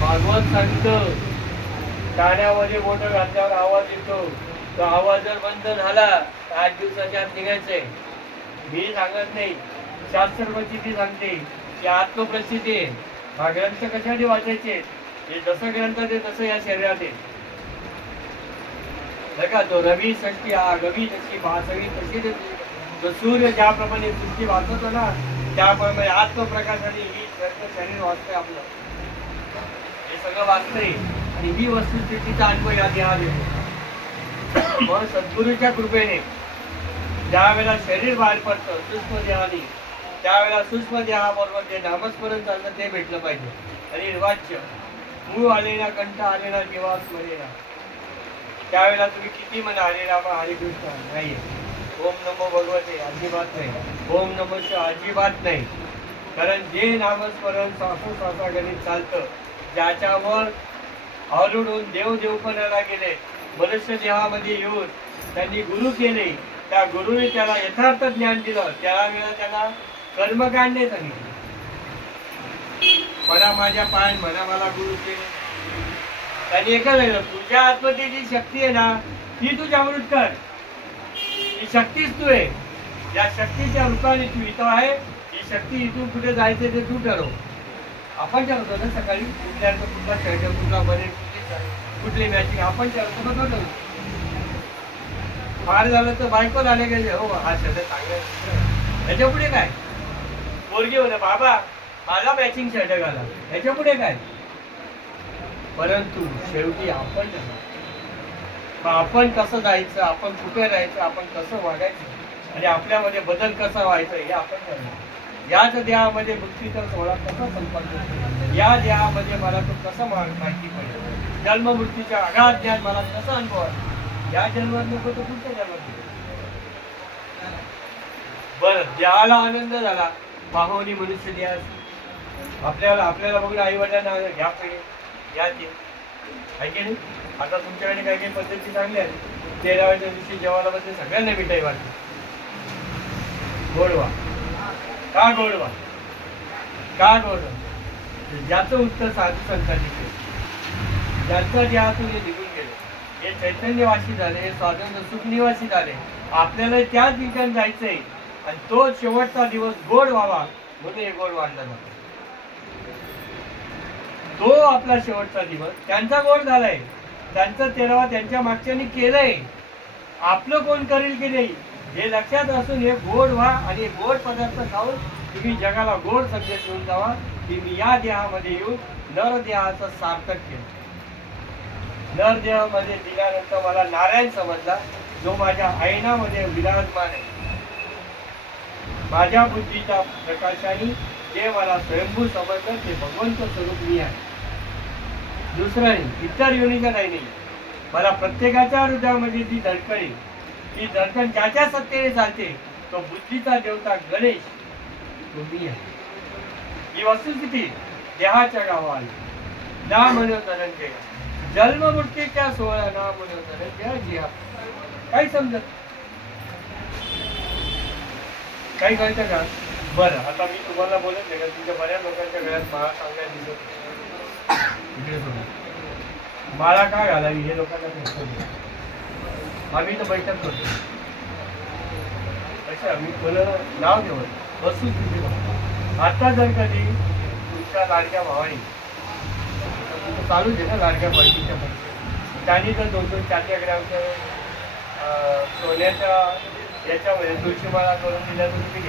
भागवत सांगतं कानामध्ये बोट घातल्यावर आवाज येतो, तो आवाज जर बंद झाला तर 8 दिवसाच्या आत निघायचंय. मी सांगत नाही, शास्त्र प्रसिद्धी सांगते की आत्मप्रसिद्धी आहे. हा ग्रंथ कशासाठी वाचायचे? हे जसं ग्रंथ आहे तसं या शरीरात आहे. बघा तो रवी षष्टी हा गवी जशी भासवी तशी तो सूर्य ज्याप्रमाणे सृष्टी वाचतो ना त्याप्रमाणे आत्मप्रकाशाने ही शरीर वाचतंय आपलं. हे सगळं वाचतंय आणि ही वस्तुस्थितीचा अनुभव या देहात येतो. मग सद्गुरूच्या कृपेने ज्या वेळेला शरीर बाहेर पडतं सूक्ष्म देहाने त्यावेळेला सूक्ष्म देहाबरोबर जे नामस्मरण चालतं ते भेटलं पाहिजे. आणि वाच्य मूळ आलेला कंठ आलेला जीवा स्मरेना. त्यावेळेला तुम्ही किती म्हणा हरे राम हरे कृष्ण नाहीये. ओम नमो भगवते अजिबात नाही. ओम नमो शिवाय अजिबात नाही. कारण जे नामस्मरण श्वासोश्वासागणित चालतं, ज्याच्यावर आवडून देवपणाला गेले, मनुष्य देहामध्ये येऊन त्यांनी गुरु केले, त्या गुरुने त्याला यथार्थ ज्ञान दिलं, त्यावेळेला त्याला कर्मकांडे सांगितले. म्हणा माझ्या पाय म्हणा मला गुरु केले. त्यांनी एकच झालं, तुझ्या आतमध्ये जी शक्ती आहे ना ती तू जागृत कर. ही शक्तीच तू आहे. या शक्तीच्या रूपाने तू इथं आहे. ही शक्ती इथून कुठे जायचं ते तू ठरव. आपण ठरवतो ना सकाळी कुठला खेळ कुठला बरे कुठली मॅचिंग आपण ठरवतो ना. ठरवतो फार झालं तर बायको आले गेले हो हा शर्ट चांगला. ह्याच्या पुढे काय पोरगी होते बाबा मला मॅचिंग शर्ट घाला. ह्याच्या पुढे काय. परंतु शेवटी आपण आपण कसं जायचं, आपण कुठे राहायचं, आपण कसं वागायचं आणि आपल्यामध्ये बदल कसा व्हायचा हे आपण ठरवतो. याच देहामध्ये मुक्तीचा सोहळा कसा संपन्न, या देहामध्ये मला तो कसा माहिती पडेल, जन्म मृत्यूच्या अगाध ज्ञान मला कसं अनुभव, या जन्मात नको तो पुढच्या जन्मात. बरं देहाला आनंद झाला पाहुणी मनुष्य देहास आपल्याला बघून आई वडिलांना घ्या पुढे या ते ऐके नाही. आता तुमच्याकडे काही काही पद्धती चांगल्या आहेत. 13व्या दिवशी जेवायला बद्दल सगळ्यांना मिठाई वाटते. गोडवा का गोडवा का गोडवा. ज्याचं उत्तर साधू संतांनी केलं, ज्यांच्या देहातून हे निघून गेले, हे चैतन्यवासी झाले, हे स्वातंत्र्य सुख निवासी झाले. आपल्याला त्याच ठिकाणी जायचंय आणि तो शेवटचा दिवस गोड व्हावा म्हणून हे गोड वाढला जातो. तो आपला शेवटचा दिवस त्यांचा गोड झालाय. त्यांचं 13वा त्यांच्या मागच्यानी केलंय. आपलं कोण करेल की नाही हे लक्षात असून हे गोड व्हा आणि गोड पदार्थ खाऊन तुम्ही जगाला गोड संदेश घेऊन जावा की मी या देहामध्ये येऊन नर देहाचं सार्थक केलं. नर देहामध्ये दिल्यानंतर मला नारायण समजला, जो माझ्या ऐनामध्ये विराजमान आहे. माझ्या बुद्धीच्या प्रकाशाने ते मला स्वयंभू समजलं, ते भगवंत स्वरूप मी आहे, दुसरं नाही, इतर योनीचं नाही. मला प्रत्येकाच्या हृदयामध्ये जी धडकन, ती धडकन ज्याच्या सत्तेने चालते तो बुद्धीचा देवता गणेश तो मी आहे. ही वस्तुस्थिती देहाच्या गावा आली. ना म्हणून धनंजय जन्म मृत्यूच्या सोहळा ना म्हणून धनंजय जिहा. काही समजत काही कळतं का. बरं आता मी तुम्हाला बोलत नाही का तुमच्या बऱ्याच लोकांच्या घरात माळा चांगल्या दिसत माळा का घालावी हे लोकांना आम्ही तर बैठक करतो. अच्छा मी कोणाला नाव घेऊन वस्तुस्थिती. आता जर कधी तुमच्या लाडक्या भावानी चालूच आहे ना लाडक्या बहिणीच्या त्यांनी जर 2-4 ग्रॅमच्या सोन्याच्या याच्यामध्ये तुळशी माळा करून दिल्या तर तुम्ही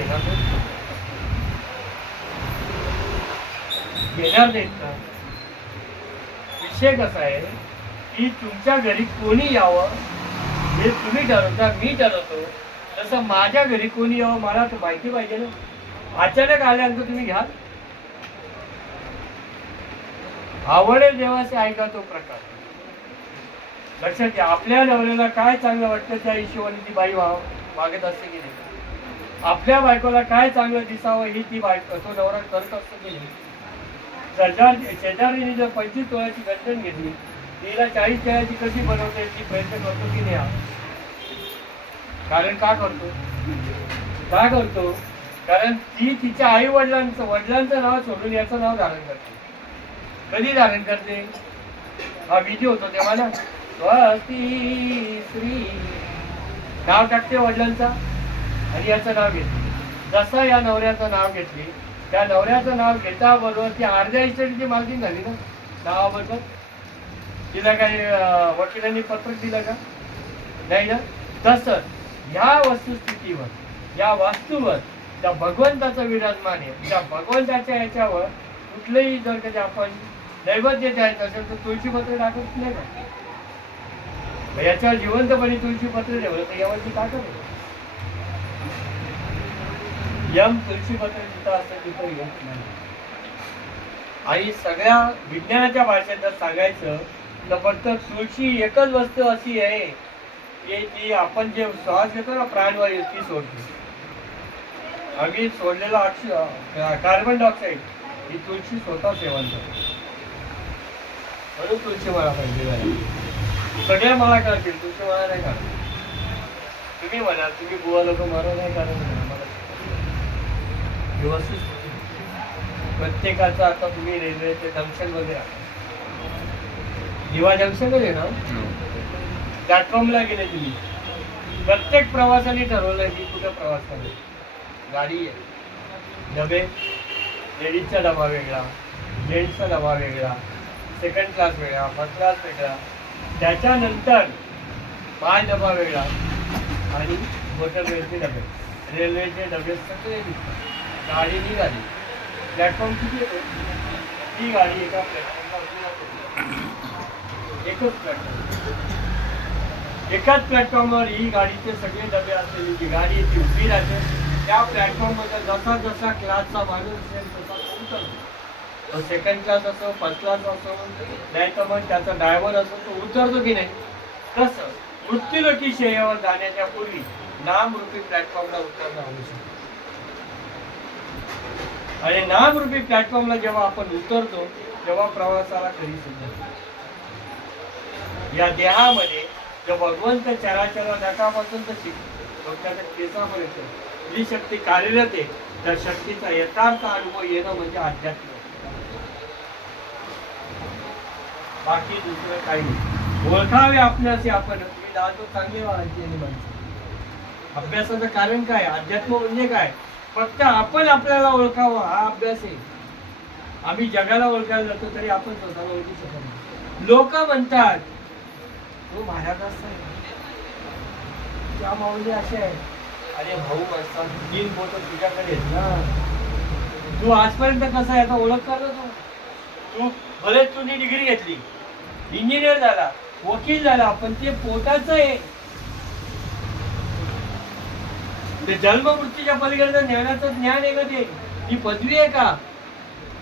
घेणार नाहीत का. विषय कसा आहे की तुमच्या घरी कोणी यावं हे तुम्ही ठरवता, मी ठरवतो. तसं माझ्या घरी कोणी यावं मला तर माहिती पाहिजे ना. अचानक आल्यानंतर तुम्ही घ्याल. आवडे देवाचे ऐका तो प्रकार. लक्षात घ्या आपल्या नवऱ्याला काय चांगलं वाटतं त्या हिशोबाने ती बाई वागत असते की नाही. आपल्या बायकोला काय चांगलं दिसावं ही ती बायको तो नवरा करत असतो की नाही. शेजारीने जर 25 तोळ्याची गंठण घेतली तिला 40 तोळ्याची कशी बनवता याची प्रयत्न करतो की नाही. कारण का करतो कारण ती तिच्या आई वडिलांचं नाव सोडून याचं नाव धारण करते. कधी धारण करते हा विधी होतो तेव्हा ना. स्वस्ती श्री नाव टाकते वडिलांचा आणि याचं नाव घेतले. जसं या नवऱ्याचं नाव घेतले त्या नवऱ्याचं नाव घेता बरोबर ती अर्ध्या इस्टेटची मालकी झाली ना नावाबरोबर. तिला काही वकिलांनी पत्रक दिलं का नाही ना. तसं ह्या वस्तुस्थितीवर या वास्तूवर त्या भगवंताचं विराजमान आहे. त्या भगवंताच्या याच्यावर कुठलंही जर कधी आपण नैवेद्य द्यायचं असेल तर तुळशीपत्र टाकत नाही का. याच्यावर जिवंतपणे तुळशीपत्र ठेवलं तर यावरती टाकत. यम तुळशीपत्र जिथं असतं तिथं यश नाही. आणि सगळ्या विज्ञानाच्या भाषेत जर सांगायचं तर फक्त तुळशी एकच वस्तू अशी आहे की ती आपण जे श्वास घेतो ना प्राणवायू ती सोडते. आम्ही सोडलेला कार्बन डायऑक्साईड ही तुळशी स्वतः सेवन करते. म्हणून तुळशी मला पाहिजे. सगळ्या मला करतील, तुळशी मला नाही करत. तुम्ही म्हणाल तुम्ही बुवा लोक मला नाही कारण मला व्यवस्थित प्रत्येकाचं आता तुम्ही रेल्वेचे जंक्शन वगैरे दिवा जंक्शन आहे ना प्लॅटफॉर्मला गेले तुम्ही प्रत्येक प्रवासाने ठरवलंय की कुठं प्रवास करेल. गाडी आहे, डबे, लेडीजचा डबा वेगळा, जेंट्सचा डबा वेगळा, सेकंड क्लास वेगळा, फर्स्ट क्लास वेगळा, त्याच्यानंतर माय डबा वेगळा आणि मोटर रेल्वेचे डबे. रेल्वेचे डबे सगळे दिसतात. गाडी निघाली, प्लॅटफॉर्म किती येतो? ही गाडी एका प्लॅटफॉर्मला एकच प्लॅटफॉर्म, एकाच प्लॅटफॉर्मवर ही गाडीचे सगळे डबे असलेली जी गाडी ती उभी राहते. त्या प्लॅटफॉर्ममध्ये जसा जसा क्लासचा माणूस असेल तसा उतरतो. सेकंड क्लास असो, फर्स्ट क्लास असो, नाही तर मग त्याचा ड्रायव्हर असो, तो उतरतो की नाही. तसं मृत्यूलोकी शय्यावर जाण्याच्या पूर्वी नामरूपी प्लॅटफॉर्मला उतरणं आवश्यक. आणि नामरूपी प्लॅटफॉर्मला जेव्हा आपण उतरतो तेव्हा प्रवासाला खरी सुद्धा या देहामध्ये जो भगवंत चराचर नकापासून तर डोक्याच्या केसापर्यंत जी शक्ती कार्यरत आहे त्या शक्तीचा यथार्थ अनुभव येणं म्हणजे अध्यात्म. बाकी दुसरं काही नाही. ओळखावे आपल्याशी आपण. तुम्ही दातो चांगले व्हायची आणि माणसं. अभ्यासाचं कारण काय? अध्यात्म म्हणजे काय? फक्त आपण आपल्याला ओळखावं हा अभ्यास आहे. आम्ही जगाला ओळखायला जातो तरी आपण स्वतःला ओळखू शकत नाही. लोक म्हणतात तो महाराज आहे, त्या माऊली असे आहे. अरे भाऊ असतात 3 बोट तुझ्याकडे आहेत ना. तू आजपर्यंत कसा आहे आता ओळख करतो तू. भले तुझी डिग्री घेतली, इंजिनियर झाला, वकील झाला, पण ते पोटाचं आहे. ते जन्म मृत्यूच्या पलीकडे ज्ञानाचं ज्ञान आहे का ते? ही पदवी आहे का?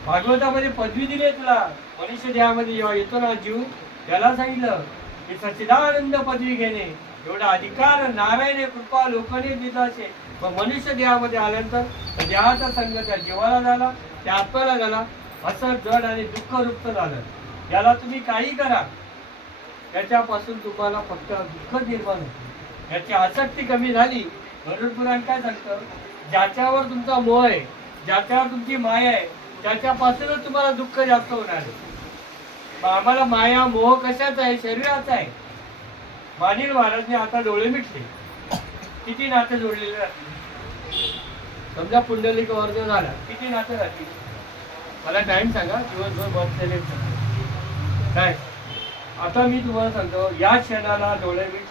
भागवतामध्ये पदवी दिली आहे तुला. मनुष्य देहामध्ये जेव्हा येतो ना जीव त्याला सांगितलं की सच्चिदानंद पदवी घेणे एवढा अधिकार नारायण कृपा लोकांनी दिला असे. पण मनुष्य देहामध्ये आल्यानंतर देहाचा संघ त्या जीवाला झाला, त्या आत्म्याला झाला. असं जड आणि दुःखरुप्त झालं. याला तुम्ही काही करा त्याच्यापासून तुम्हाला फक्त दुःख निर्माण होतं. याची आसक्ती कमी झाली. गरुड पुराण काय सांगतं? ज्याच्यावर तुमचा मोह आहे, ज्याच्यावर तुमची माया आहे त्याच्यापासूनच तुम्हाला दुःख जास्त होणार आहे. आम्हाला माया मोह कशाचा आहे? शरीराचा आहे. मानिल महाराजने आता डोळे मिटले. किती नाते जोडलेले राहतील? समजा पुंडलिक वर्ग झाला, किती नाते राहतील? मला टाइम सांगा. दिवसभर बसलेले काय? आता मी तुम्हाला सांगतो या क्षणाला डोळे मिट.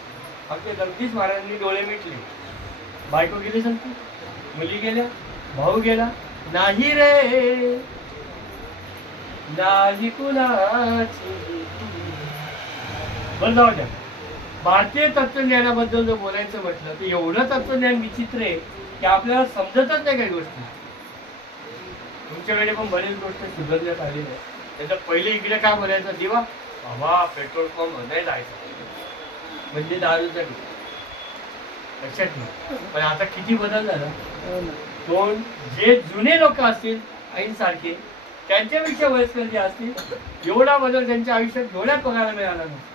आमचे जगदीश महाराजांनी डोळे मिटले. बायको गेली सांगतो, मुली गेल्या, भाऊ गेला, नाही रे नाही कुणाची. बरं जाऊ द्या. भारतीय तत्वज्ञानाबद्दल जर बोलायचं म्हटलं तर एवढं तत्वज्ञान विचित्र आहे की आपल्याला समजतच नाही काही गोष्टी. तुमच्याकडे पण बरेच गोष्टी सुधारण्यात आलेल्या आहेत. त्याच्यात पहिले इकडे काय बोलायचं? दिवा बाबा पेट्रोल पंप नाही जायचं म्हणजे दारूचा लक्षात नाही. पण आता किती बदल झाला. दोन जे जुने लोक असतील आईंसारखे त्यांच्यापेक्षा वयस्कर जे असतील एवढा बदल त्यांच्या आयुष्यात डोळ्यात बघायला मिळाला नसतो.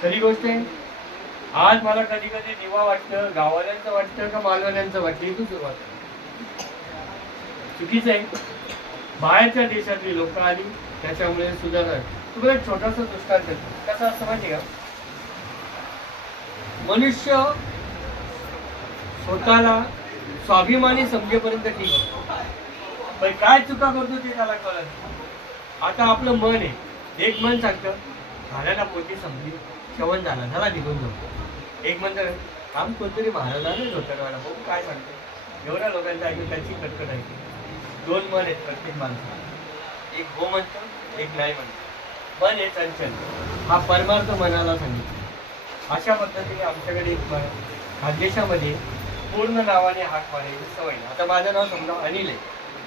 खरी गोष्ट आहे. आज मला कधी कधी दिवा वाटतं गाववाल्यांचं वाटतं का मालवाल्यांचं वाटतं. इथून सुरुवात चुकीचं आहे. बाहेरच्या देशातली लोक आली त्याच्यामुळे सुधारणा. तुम्हाला एक छोटासा दुष्काळ देतो. कसं असतं माहिती का? मनुष्य स्वतःला स्वाभिमानी समजेपर्यंत ठीक आहे, पण काय चुका करतो ते त्याला कळत. आता आपलं मन आहे. एक मन सांगतं झाडाला पोटी समजी श्रवण झाला निघून जाऊ. एक म्हणतं काम कोणतरी महाराजांनाच होतं मला बघू काय सांगतो. एवढ्या लोकांचं ऐकून त्याची कटकट ऐकली. 2 मन आहेत प्रत्येक माणसाला. एक हो म्हणतं, एक नाही म्हणतं. मन हे चंचल. हा परमार्थ मनाला सांगितलं. अशा पद्धतीने आमच्याकडे एक खानदेशामध्ये पूर्ण नावाने हाक मारायची सवय नाही. आता माझं नाव समजा अनिल आहे,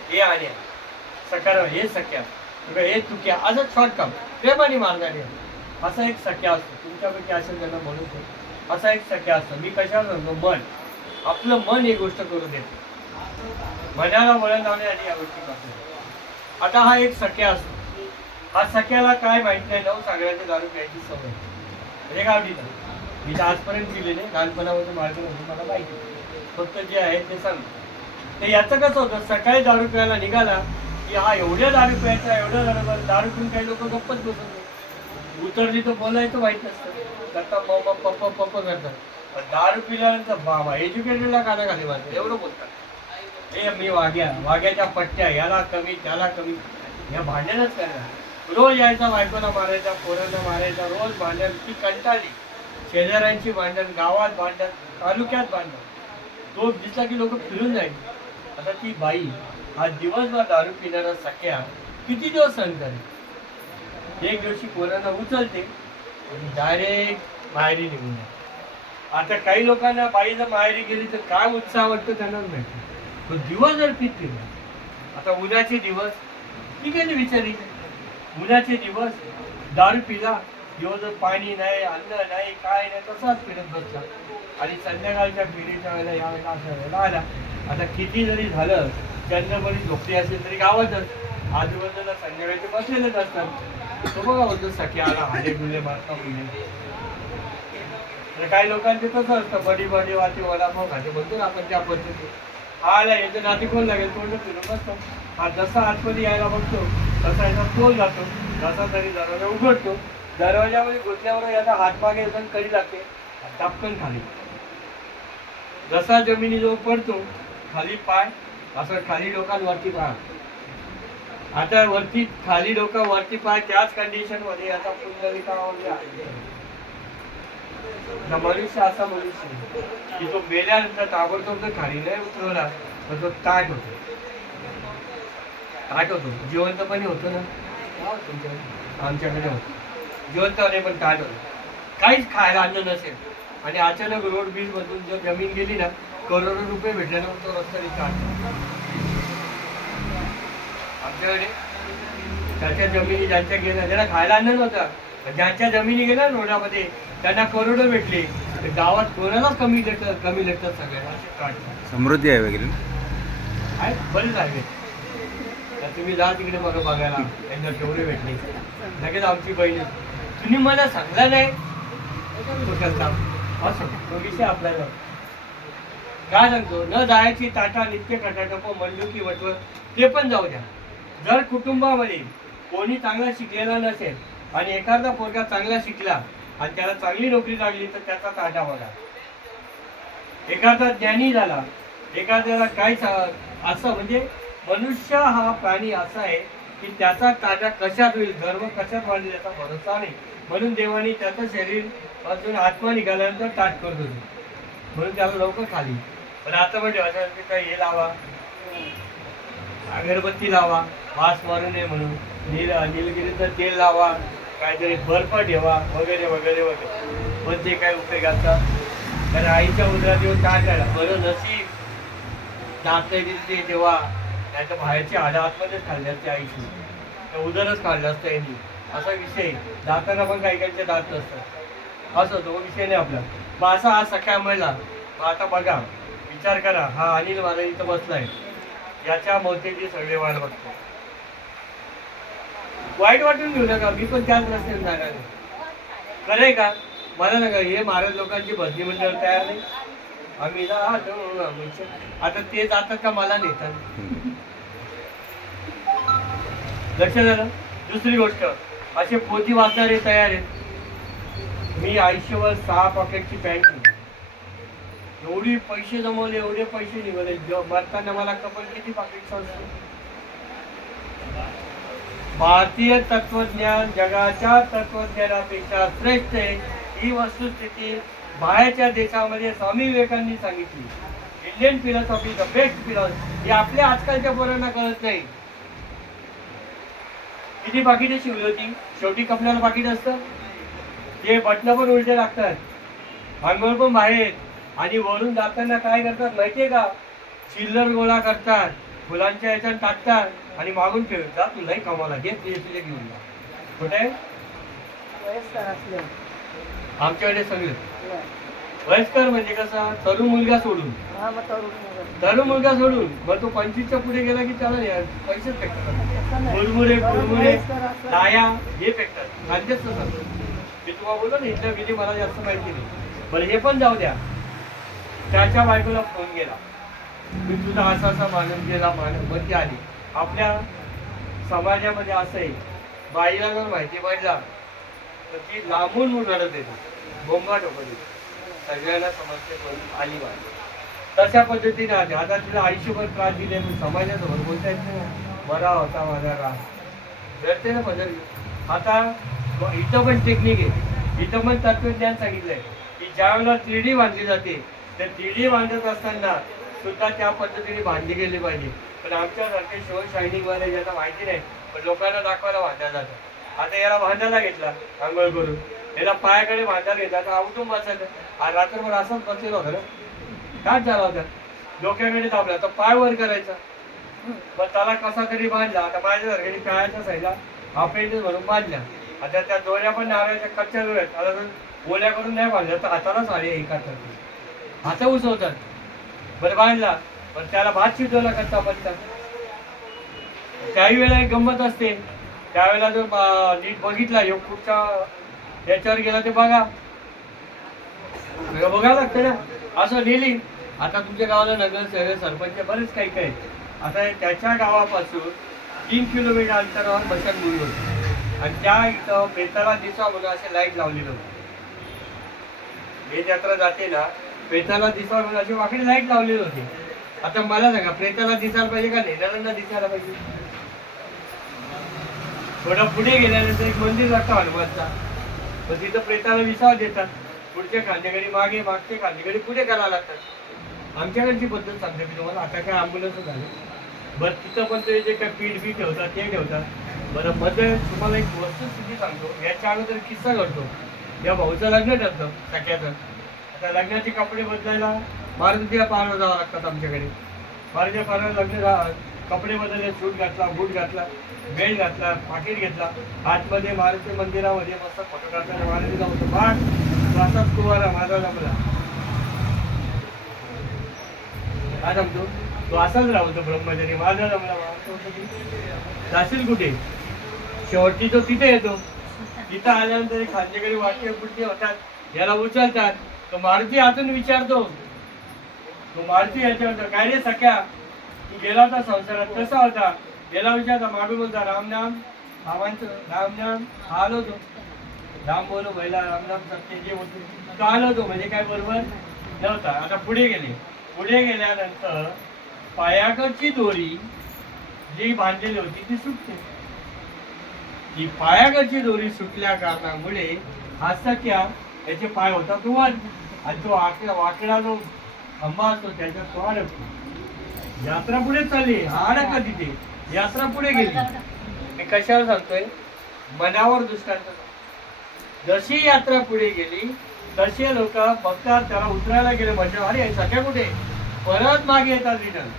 हे आण्या, सकार हे सख्या, हे तुक्या, असं शॉर्ट काम प्रेमाने मारणारे असा एक सख्या असतो. तुमच्यापैकी असेल त्यांना म्हणून तो असा एक सख्या असतो. मी कशाला सांगतो, मन, आपलं मन ही गोष्ट करू देत, मनाला वळण लावण्यासाठी या गोष्टी करतो. आता हा एक सख्या असतो. हा सख्याला काय माहित नाही, नऊ सागराची दारू प्यायची सवय म्हणजे गावडीला. मी तर आजपर्यंत पिलेले, लहानपणापासून बाळपणापासून मला माहिती, फक्त जे आहे ते सांगतो. ते याचं कसं होतं, सकाळी दारू प्यायला निघाला की हा एवढ्या दारू प्यायचा, एवढ्या दारू पिऊन काही लोक गप्पच बसत नाही. उतरली तर बोलायचं माहित नसतं, करता पप्पा पप्पा करतात. पण दारू पिल्यानंतर बाबा एज्युकेटेडला कानाखाली मारतात, एवढं बोलतात. हे मी वाघ्याच्या पट्ट्या, याला कमी त्याला कमी, या भांडणच करणार. रोज यायचा, बायकोला मारायचा, पोरांना मारायचा, रोज भांडण. ती कंटाळली, शेजाऱ्यांची भांडण, गावात भांडण, तालुक्यात भांडण. तो दिसला की लोक फिरून जाईल. आता ती बाई हा दिवसभर दारू पिणारा सख्या किती दिवस सहन करेल. एक दिवशी पोरांना उचलते आणि डायरेक्ट माहेरी निघून जाते. आता काही लोकांना बाई जर माहेरी गेली तर काय उत्साह वाटतो त्यांनाच माहिती. तो दिवस जर पित आता उन्हाचे दिवस, मी कधी विचारली, उन्हाचे दिवस दारू पिला, दिवसभर पाणी नाही, अन्न नाही, काय नाही, तसाच फिरत बसला. आणि संध्याकाळच्या फिरीच्या वेळेला या वेळेला अशा वेळेला आला. आता किती जरी झालं, चंद्रभरी झोपडी असेल तरी गावातच आजूबाजूला संध्याकाळचे बसलेलेच असतात. तो बघा बोलतो सख्या आला, हाडे डुले मारता पुणे. काही लोकांचे तसं असतं, बडी बडी वाटी वडापाव खाते बोलतो ना आपण, त्या पद्धतीने हा आला, याचं नाती कोण लागेल, तोंड फिरून बसतो. हा जसा आतमध्ये यायला बघतो तसा याचा तोल जातो, जसा तरी दरवाजा उघडतो. दरवाजामध्ये घुसल्यावर याचा हात मागे येऊन कडी लागते, टापकन खाली. जसा जमिनीजवळ पडतो, खाली पाय असं, खाली डोकांवरती पाय. आता वरती खाली डोका वरती पाय, त्याच कंडिशन मध्ये याचा पुंडलिकामध्ये आहे. मनुष्य असा मनुष्य की तो मेल्यानंतर ताबडतोब तर खाली नाही उतरवला तर तो ताट होतो. जिवंतपणे होतो ना, आमच्याकडे होतो जिवंतपणे, पण ताट होतो. काहीच खायला अन्न नसेल आणि अचानक रोड बीज मधून जर जमीन गेली ना, करोडो रुपये भेटल्यानंतर तो रस्त्याने ताट. आमच्याकडे त्याच्या जमिनी ज्यांच्या गेल्या त्यांना खायला अन्न नव्हता, ज्यांच्या जमिनी गेल्या रोडामध्ये त्यांना करोडो भेटले. गावात कोणालाच कमी भेटतात सगळ्यांना. समृद्धी आहे वगैरे आहे, बरेच आहे. तुम्ही जा तिकडे बघा, बघायला त्यांना केवढे भेटले. लगेच आमची बहीण, तुम्ही मला सांगला नाही असं तो विषय आपल्याला काय सांगतो. न जायची ताटा नित्य कटाटप म्हणलो की वटवट, ते पण जाऊ द्या. जर कुटुंबामध्ये कोणी चांगला शिकलेला नसेल आणि एखादा पोरगा चांगला शिकला आणि त्याला चांगली नोकरी लागली तर त्याचा ताटा बघा. एखादा ज्ञानी झाला, एखाद्याला काय असं, म्हणजे मनुष्य हा प्राणी असा आहे की त्याचा ताटा कशात होईल, धर्म कशात वाढेल याचा भरोसा नाही. म्हणून देवाने त्याचं शरीर अजून आत्मा निघाल्यानंतर ताट करत होते, म्हणून त्याला लवकर खाली. पण आता म्हणजे हे लावा, अगरबत्ती लावा, वास मारू नये म्हणून, निलगिरीचं तेल लावा, काहीतरी बर्फ ठेवा, वगैरे वगैरे वगैरे. पण ते काय उपयोगाचा, कारण आईच्या उदरात येऊन काय करा, बरं नशीब दात ते तेव्हा नाही तर बाहेरची हाडं आतमध्येच खाल्ली असते आईची, तर उदरच काढलं असतं यांनी. असा विषय. दातांना पण काही काहीचे दात नसतात, असं तो विषय नाही आपला. मग असा हा सख्या महिला. मग आता बघा, विचार करा, हा अनिल माझा इथं बसलाय, याच्या मोठेची सगळे वाट बघतो. वाईट वाटून घेऊ नका, मी पण त्याच रस्त्याने जाणार आहे. खरंय का मला नका, हे महाराज लोकांची भजनी मंडळ तयार नाही, आम्ही आता ते जातात का मला नेतात. लक्षात आलं. दुसरी गोष्ट, असे पोथी वाचणारे तयार आहेत. मी आयुष्यभर 6 पॉकेटची पॅन्ट घेतली, एवढी पैसे जमवले, एवढे पैसे निघाले. मरताना मला कपल किती पाकिट असतो. भारतीय तत्वज्ञान जगाच्या तत्वज्ञानापेक्षा श्रेष्ठ आहे ही वस्तुस्थिती बाहेरच्या देशामध्ये स्वामी विवेकांनी सांगितली. Indian philosophy the best philosophy, हे आपल्या आजकालच्या पोरांना कळत नाही. किती पाकिटे शिवली होती, शेवटी कपड्याला पाकिट असतं, ते बटणं पण उलटे लागतात, अंघोळ पण बाहेर, आणि वरून जाताना काय करतात माहितीये का, चिल्लर गोळा करतात, फुलांच्या ह्याच्यात टाकतात आणि मागून फिरतात, तुलाही कमाला घे, तुझे घेऊन जा. कुठे वयस्कर असले आमच्याकडे सगळे वयस्कर म्हणजे कसा, तरुण मुलगा सोडून, हा मग तरुण मुलं. तरुण मुलगा सोडून मग तो 25च्या पुढे गेला की त्याला पैसेच फेकतात. तसं नाही. मुरमुरे तरुण कुरमुरे वयस्कर असलं. लाया हे फेकतात. खाद्यच तसं. मी तुम्हाला बोललो ना, इथल्या विधी मला जास्त माहिती नाही. बरं हे पण जाऊ द्या. त्याच्या बायकोला फोन गेला, मी तुझा असा असा मानून गेला, मग ती आली. आपल्या समाजामध्ये असं आहे, बाईला जर माहिती पडला तर ती लांबून रडत येते, बोंबा ठोकत येते, सगळ्यांना समजते करून आली बाई. तशा पद्धतीने आली. आता तिला आयुष्यभर त्रास दिले, पण समाजासमोर बोलता येत नाही. बरा होता माझा राग रडते ना पदर. आता इथं पण टेक्निक आहे, इथं पण तत्वज्ञान सांगितलंय की ज्या वेळेला 3D बांधली जाते, तर 3D बांधत असताना सुद्धा त्या पद्धतीने बांधली गेली पाहिजे. पण आमच्यासारखे शो शायनिंग वाले ज्यांना माहिती नाही, पण लोकांना दाखवायला बांधल्या जातं. आता याला बांधायला घेतला आंघोळ करून, याला पायाकडे बांधायला घेतला, तर आवटून बसायचं. आज रात्रभर असंच बसलेला होता ना, काय झाला होता, डोक्याकडे दाबला तर पाय वर करायचा. मग त्याला कसा तरी बांधला. आता माझ्या घरी पायाच्या साईडला अपेंडिक्स म्हणून बांधल्या. आता त्या दोऱ्या पण नारळाच्या कच्च्या दोऱ्या आहेत. आता जर ओल्या करून नाही बांधल्या तर हाताला साडे एका हाता उसवतात. बरं बांधला, पण त्याला भात शिजवला कच्चा पत्ता. त्याही वेळेला एक गंमत असते, त्यावेळेला जर नीट बघितला, योग कुठच्या याच्यावर गेला ते बघा, बघायला लागतं ना. असं नेली. आता तुमच्या गावाला नगर सरपंच बरेच काही काही. आता त्याच्या गावापासून 3 किलोमीटर अंतरावर बसतगुडी होती, आणि त्या इथं बेताला दिसा म्हणून असे लाईट लावलेलं होतं. बेत यात्रा जाते ना, प्रेताला दिसायला म्हणून अशी वाकडी लाईट लावलेली होती. आता मला सांगा, प्रेताला दिसायला पाहिजे का नेणाऱ्यांना दिसायला पाहिजे? थोडं पुढे गेल्यानंतर एक मंदिर लागतं हनुमानचा, पण तिथं प्रेताला विसावा देतात. पुढच्या खांदेकडे मागे, मागचे खांदेकडे पुढे करायला लागतात. आमच्याकडची पद्धत सांगते मी तुम्हाला. आता काय ॲम्ब्युलन्स झाले, बरं तिथं पण ते जे काय पीठ बी ठेवतात ते ठेवतात. बरं मध्ये तुम्हाला एक वस्तुस्थिती सांगतो. याच्या अगोदर किस्सा घडतो. या भाऊचं लग्न ठरतं सख्याचं. आता लग्नाचे कपडे बदलायला मारुतीच्या पारावर जावं लागतात आमच्याकडे. मारुतीच्या पारावर लग्न कपडे बदलले, सूट घातला, बूट घातला, बेल्ट घातला, पाकिट घेतला. आतमध्ये मारुती मंदिरामध्ये मस्त फोटो काढताना मारुतीला होतो, बाळ असाच कुवारा माझा जमला. काय सांगतो, तो असाच राहतो ब्रह्मचारी, माझा जमला. जाशील कुठे? शेवटी तो तिथे येतो. तिथं आल्यानंतर खांदेकडे वाक्य पुढचे होतात, याला उचलतात. तो मारुती आतून विचारतो, तो मारुती याच्यावर, काय रे सख्या, तू गेला होता संसारात, कसा होता? गेला विचारता. मागून बोलता, राम नाम आवांच, राम नाम आलो तो, राम बोलो बैला, राम नाम सत्य जे होते तो आलो तो, म्हणजे काय बरोबर नव्हता. आता पुढे गेले. पुढे गेल्यानंतर पायाकडची दोरी जी बांधलेली होती ती सुटते. ती पायाकडची दोरी सुटल्या कारणामुळे हा सख्या, त्याचे पाय होतात वर, आणि तो वाकडा जो खंबा असतो त्याच्यात तो अडकतो. यात्रा पुढे चालली, हा अडकला तिथे. यात्रा पुढे गेली. मी कशावर सांगतोय? मनावर दुष्टांत. जशी यात्रा पुढे गेली तसे लोक बघतात, त्याला उतरायला गेले म्हणजे अरे सख्या कुठे, परत मागे येतात रिटर्न.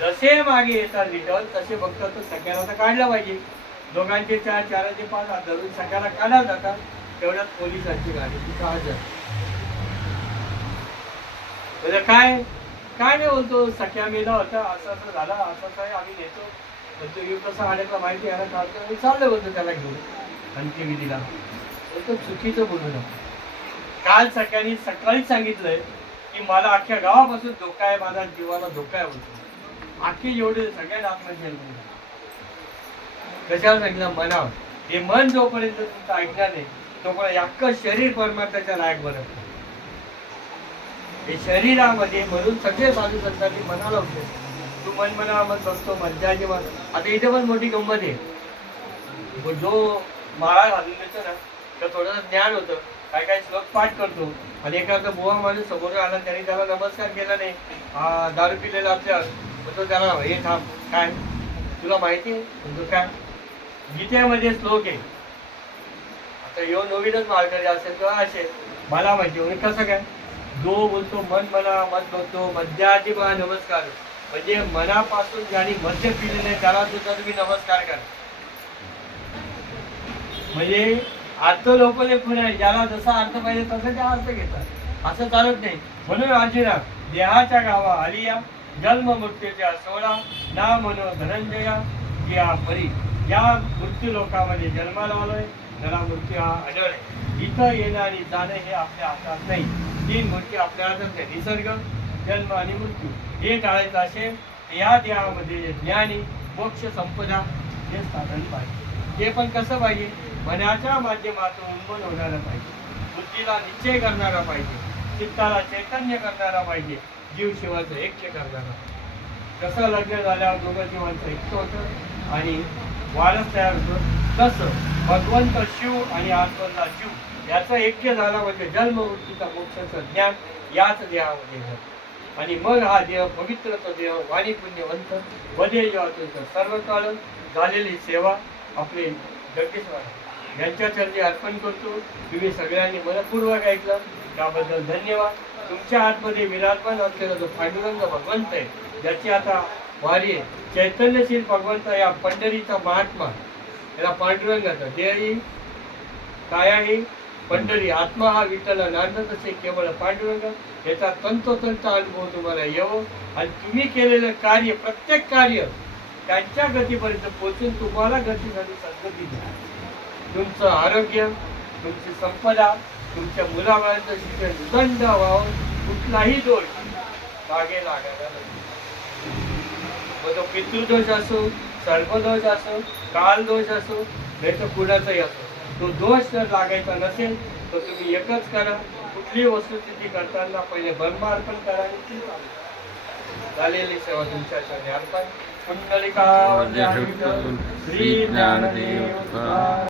जसे मागे येतात रिटर्न तसे बघतात तर सगळ्याला तर काढलं पाहिजे. दोघांचे 4, 4चे 5 हात धरून सगळ्याला काढायला जातात. तेवढ्यात पोलिसांची गाडी तिथं हजर. म्हणजे काय काय नाही बोलतो, सख्या मेला होता, असं असं झालं, असं काय आम्ही नेतो, पण तो येऊ कसा अडकला माहिती याला काढतो, चाललं बोलतो त्याला घेऊन अंत्यविधीला. तो चुकीचं बोलू नका. काल सगळ्यांनी सकाळीच सांगितलंय की मला अख्ख्या गावापासून धोका आहे, माझा जीवाला धोका आहे बोलतो. अख्खी एवढे सगळ्यांना आत्महत्या कशाला सांगितलं? मनावर. हे मन जोपर्यंत तुमचं ऐकणार नाही तोपर्यंत अख्खं शरीर परमात्म्याच्या लायक बनत. हे शरीरामध्ये म्हणून सगळे साधू संतांनी मनाला होते. तू मन मनामत बघतो मज्जाची मन. आता इथे पण मोठी गंमत आहे. जो माळा घालून देतो ना, तर थोडंसं ज्ञान होतं. काय काय श्लोक पाठ करतो, आणि एखादा बुवा माणूस समोर आला, त्याने त्याला नमस्कार केला नाही, दारू पिलेला असल्यावर तो त्याला हे थांब, काय तुला माहिती आहे? म्हणजे काय गीतेमध्ये श्लोक आहे. आता यो नवीनच माळकरी असेल किंवा असेल, मला माहिती म्हणजे कसं काय जो बोलतो मन मना मत बोलतो मध्याजिमा नमस्कार, म्हणजे मनापासून ज्याने मध्य पिलेले त्याला सुद्धा तुम्ही नमस्कार करा. म्हणजे अर्थ लोपले पुणे आहे, ज्याला जसा अर्थ पाहिजे तसा त्या अर्थ घेतात, असं चालत नाही. म्हणून अर्जुना देहाच्या गावा आलिया, जन्म मृत्यूच्या सोळा, ना मनो धनंजया या परी. या मृत्यू लोकामध्ये जन्माला आलोय, त्याला मृत्यू हा आढळ आहे. इथं येणं आणि जाणं हे आपल्या हातात नाही. तीन गोष्टी आपल्या हातात नाही, निसर्ग, जन्म आणि मृत्यू. हे टाळायचं असेल या देहामध्ये ज्ञानी मोक्ष संपदा हे साधन पाहिजे. ते पण कसं पाहिजे? मनाच्या माध्यमातून उन्मन होणारं पाहिजे, बुद्धीला निश्चय करणारा पाहिजे, चित्ताला चैतन्य करणारा पाहिजे, जीव शिवाचं ऐक्य करणारा. कसं लग्न झाल्यावर दोघं जीवांचं ऐक्य होतं आणि वारस तयार होतं, तसं भगवंत शिव आणि आत्मला जीव याचं ऐक्य झाला म्हणजे जन्म मृत्यूचा मोक्षाचं ज्ञान याच देहामध्ये येतं. आणि मग हा देह पवित्रचा देह, वाणी पुण्यवंत, वदे जीवातून सर्व काळ झालेली सेवा आपले जगदीश्वर यांच्या चरणी अर्पण करतो. तुम्ही सगळ्यांनी मनपूर्वक ऐकलं त्याबद्दल धन्यवाद. तुमच्या आतमध्ये विराजमान असलेला जो पांडुरंग भगवंत आहे, ज्याची आता वारी आहे, चैतन्यशील भगवंत या पंढरीचा महात्मा, याला पांडुरंगाचा देही कायाही पंढरी, आत्मा हा विठ्ठल, नांद तसे केवळ पांडुरंग, याचा तंतोतंत अनुभव तुम्हाला येवो आणि तुम्ही केलेलं कार्य, प्रत्येक कार्य त्यांच्या गतीपर्यंत पोहोचून तुम्हाला गतीसाठी सद्गती द्या. तुमचं आरोग्य, तुमची संपदा, तुमच्या मुलाबाळांचं शिक्षण उदंड व्हावं, कुठलाही दोष मागे लागायला नाही. मग तो पितृदोष असो, सर्पदोष असो, कालदोष असो, नाही तर कुणाचाही असो, तो दोष जर लागायचा नसेल तर तुम्ही एकच करा, कुठलीही वस्तुस्थिती करताना पहिले ब्रह्मार्पण करा आणि ती झालेली सेवा तुमच्या चरणी अर्पण. कुंडलिका वंदे हरिविठ्ठल, श्री ज्ञानदेव तुकाराम.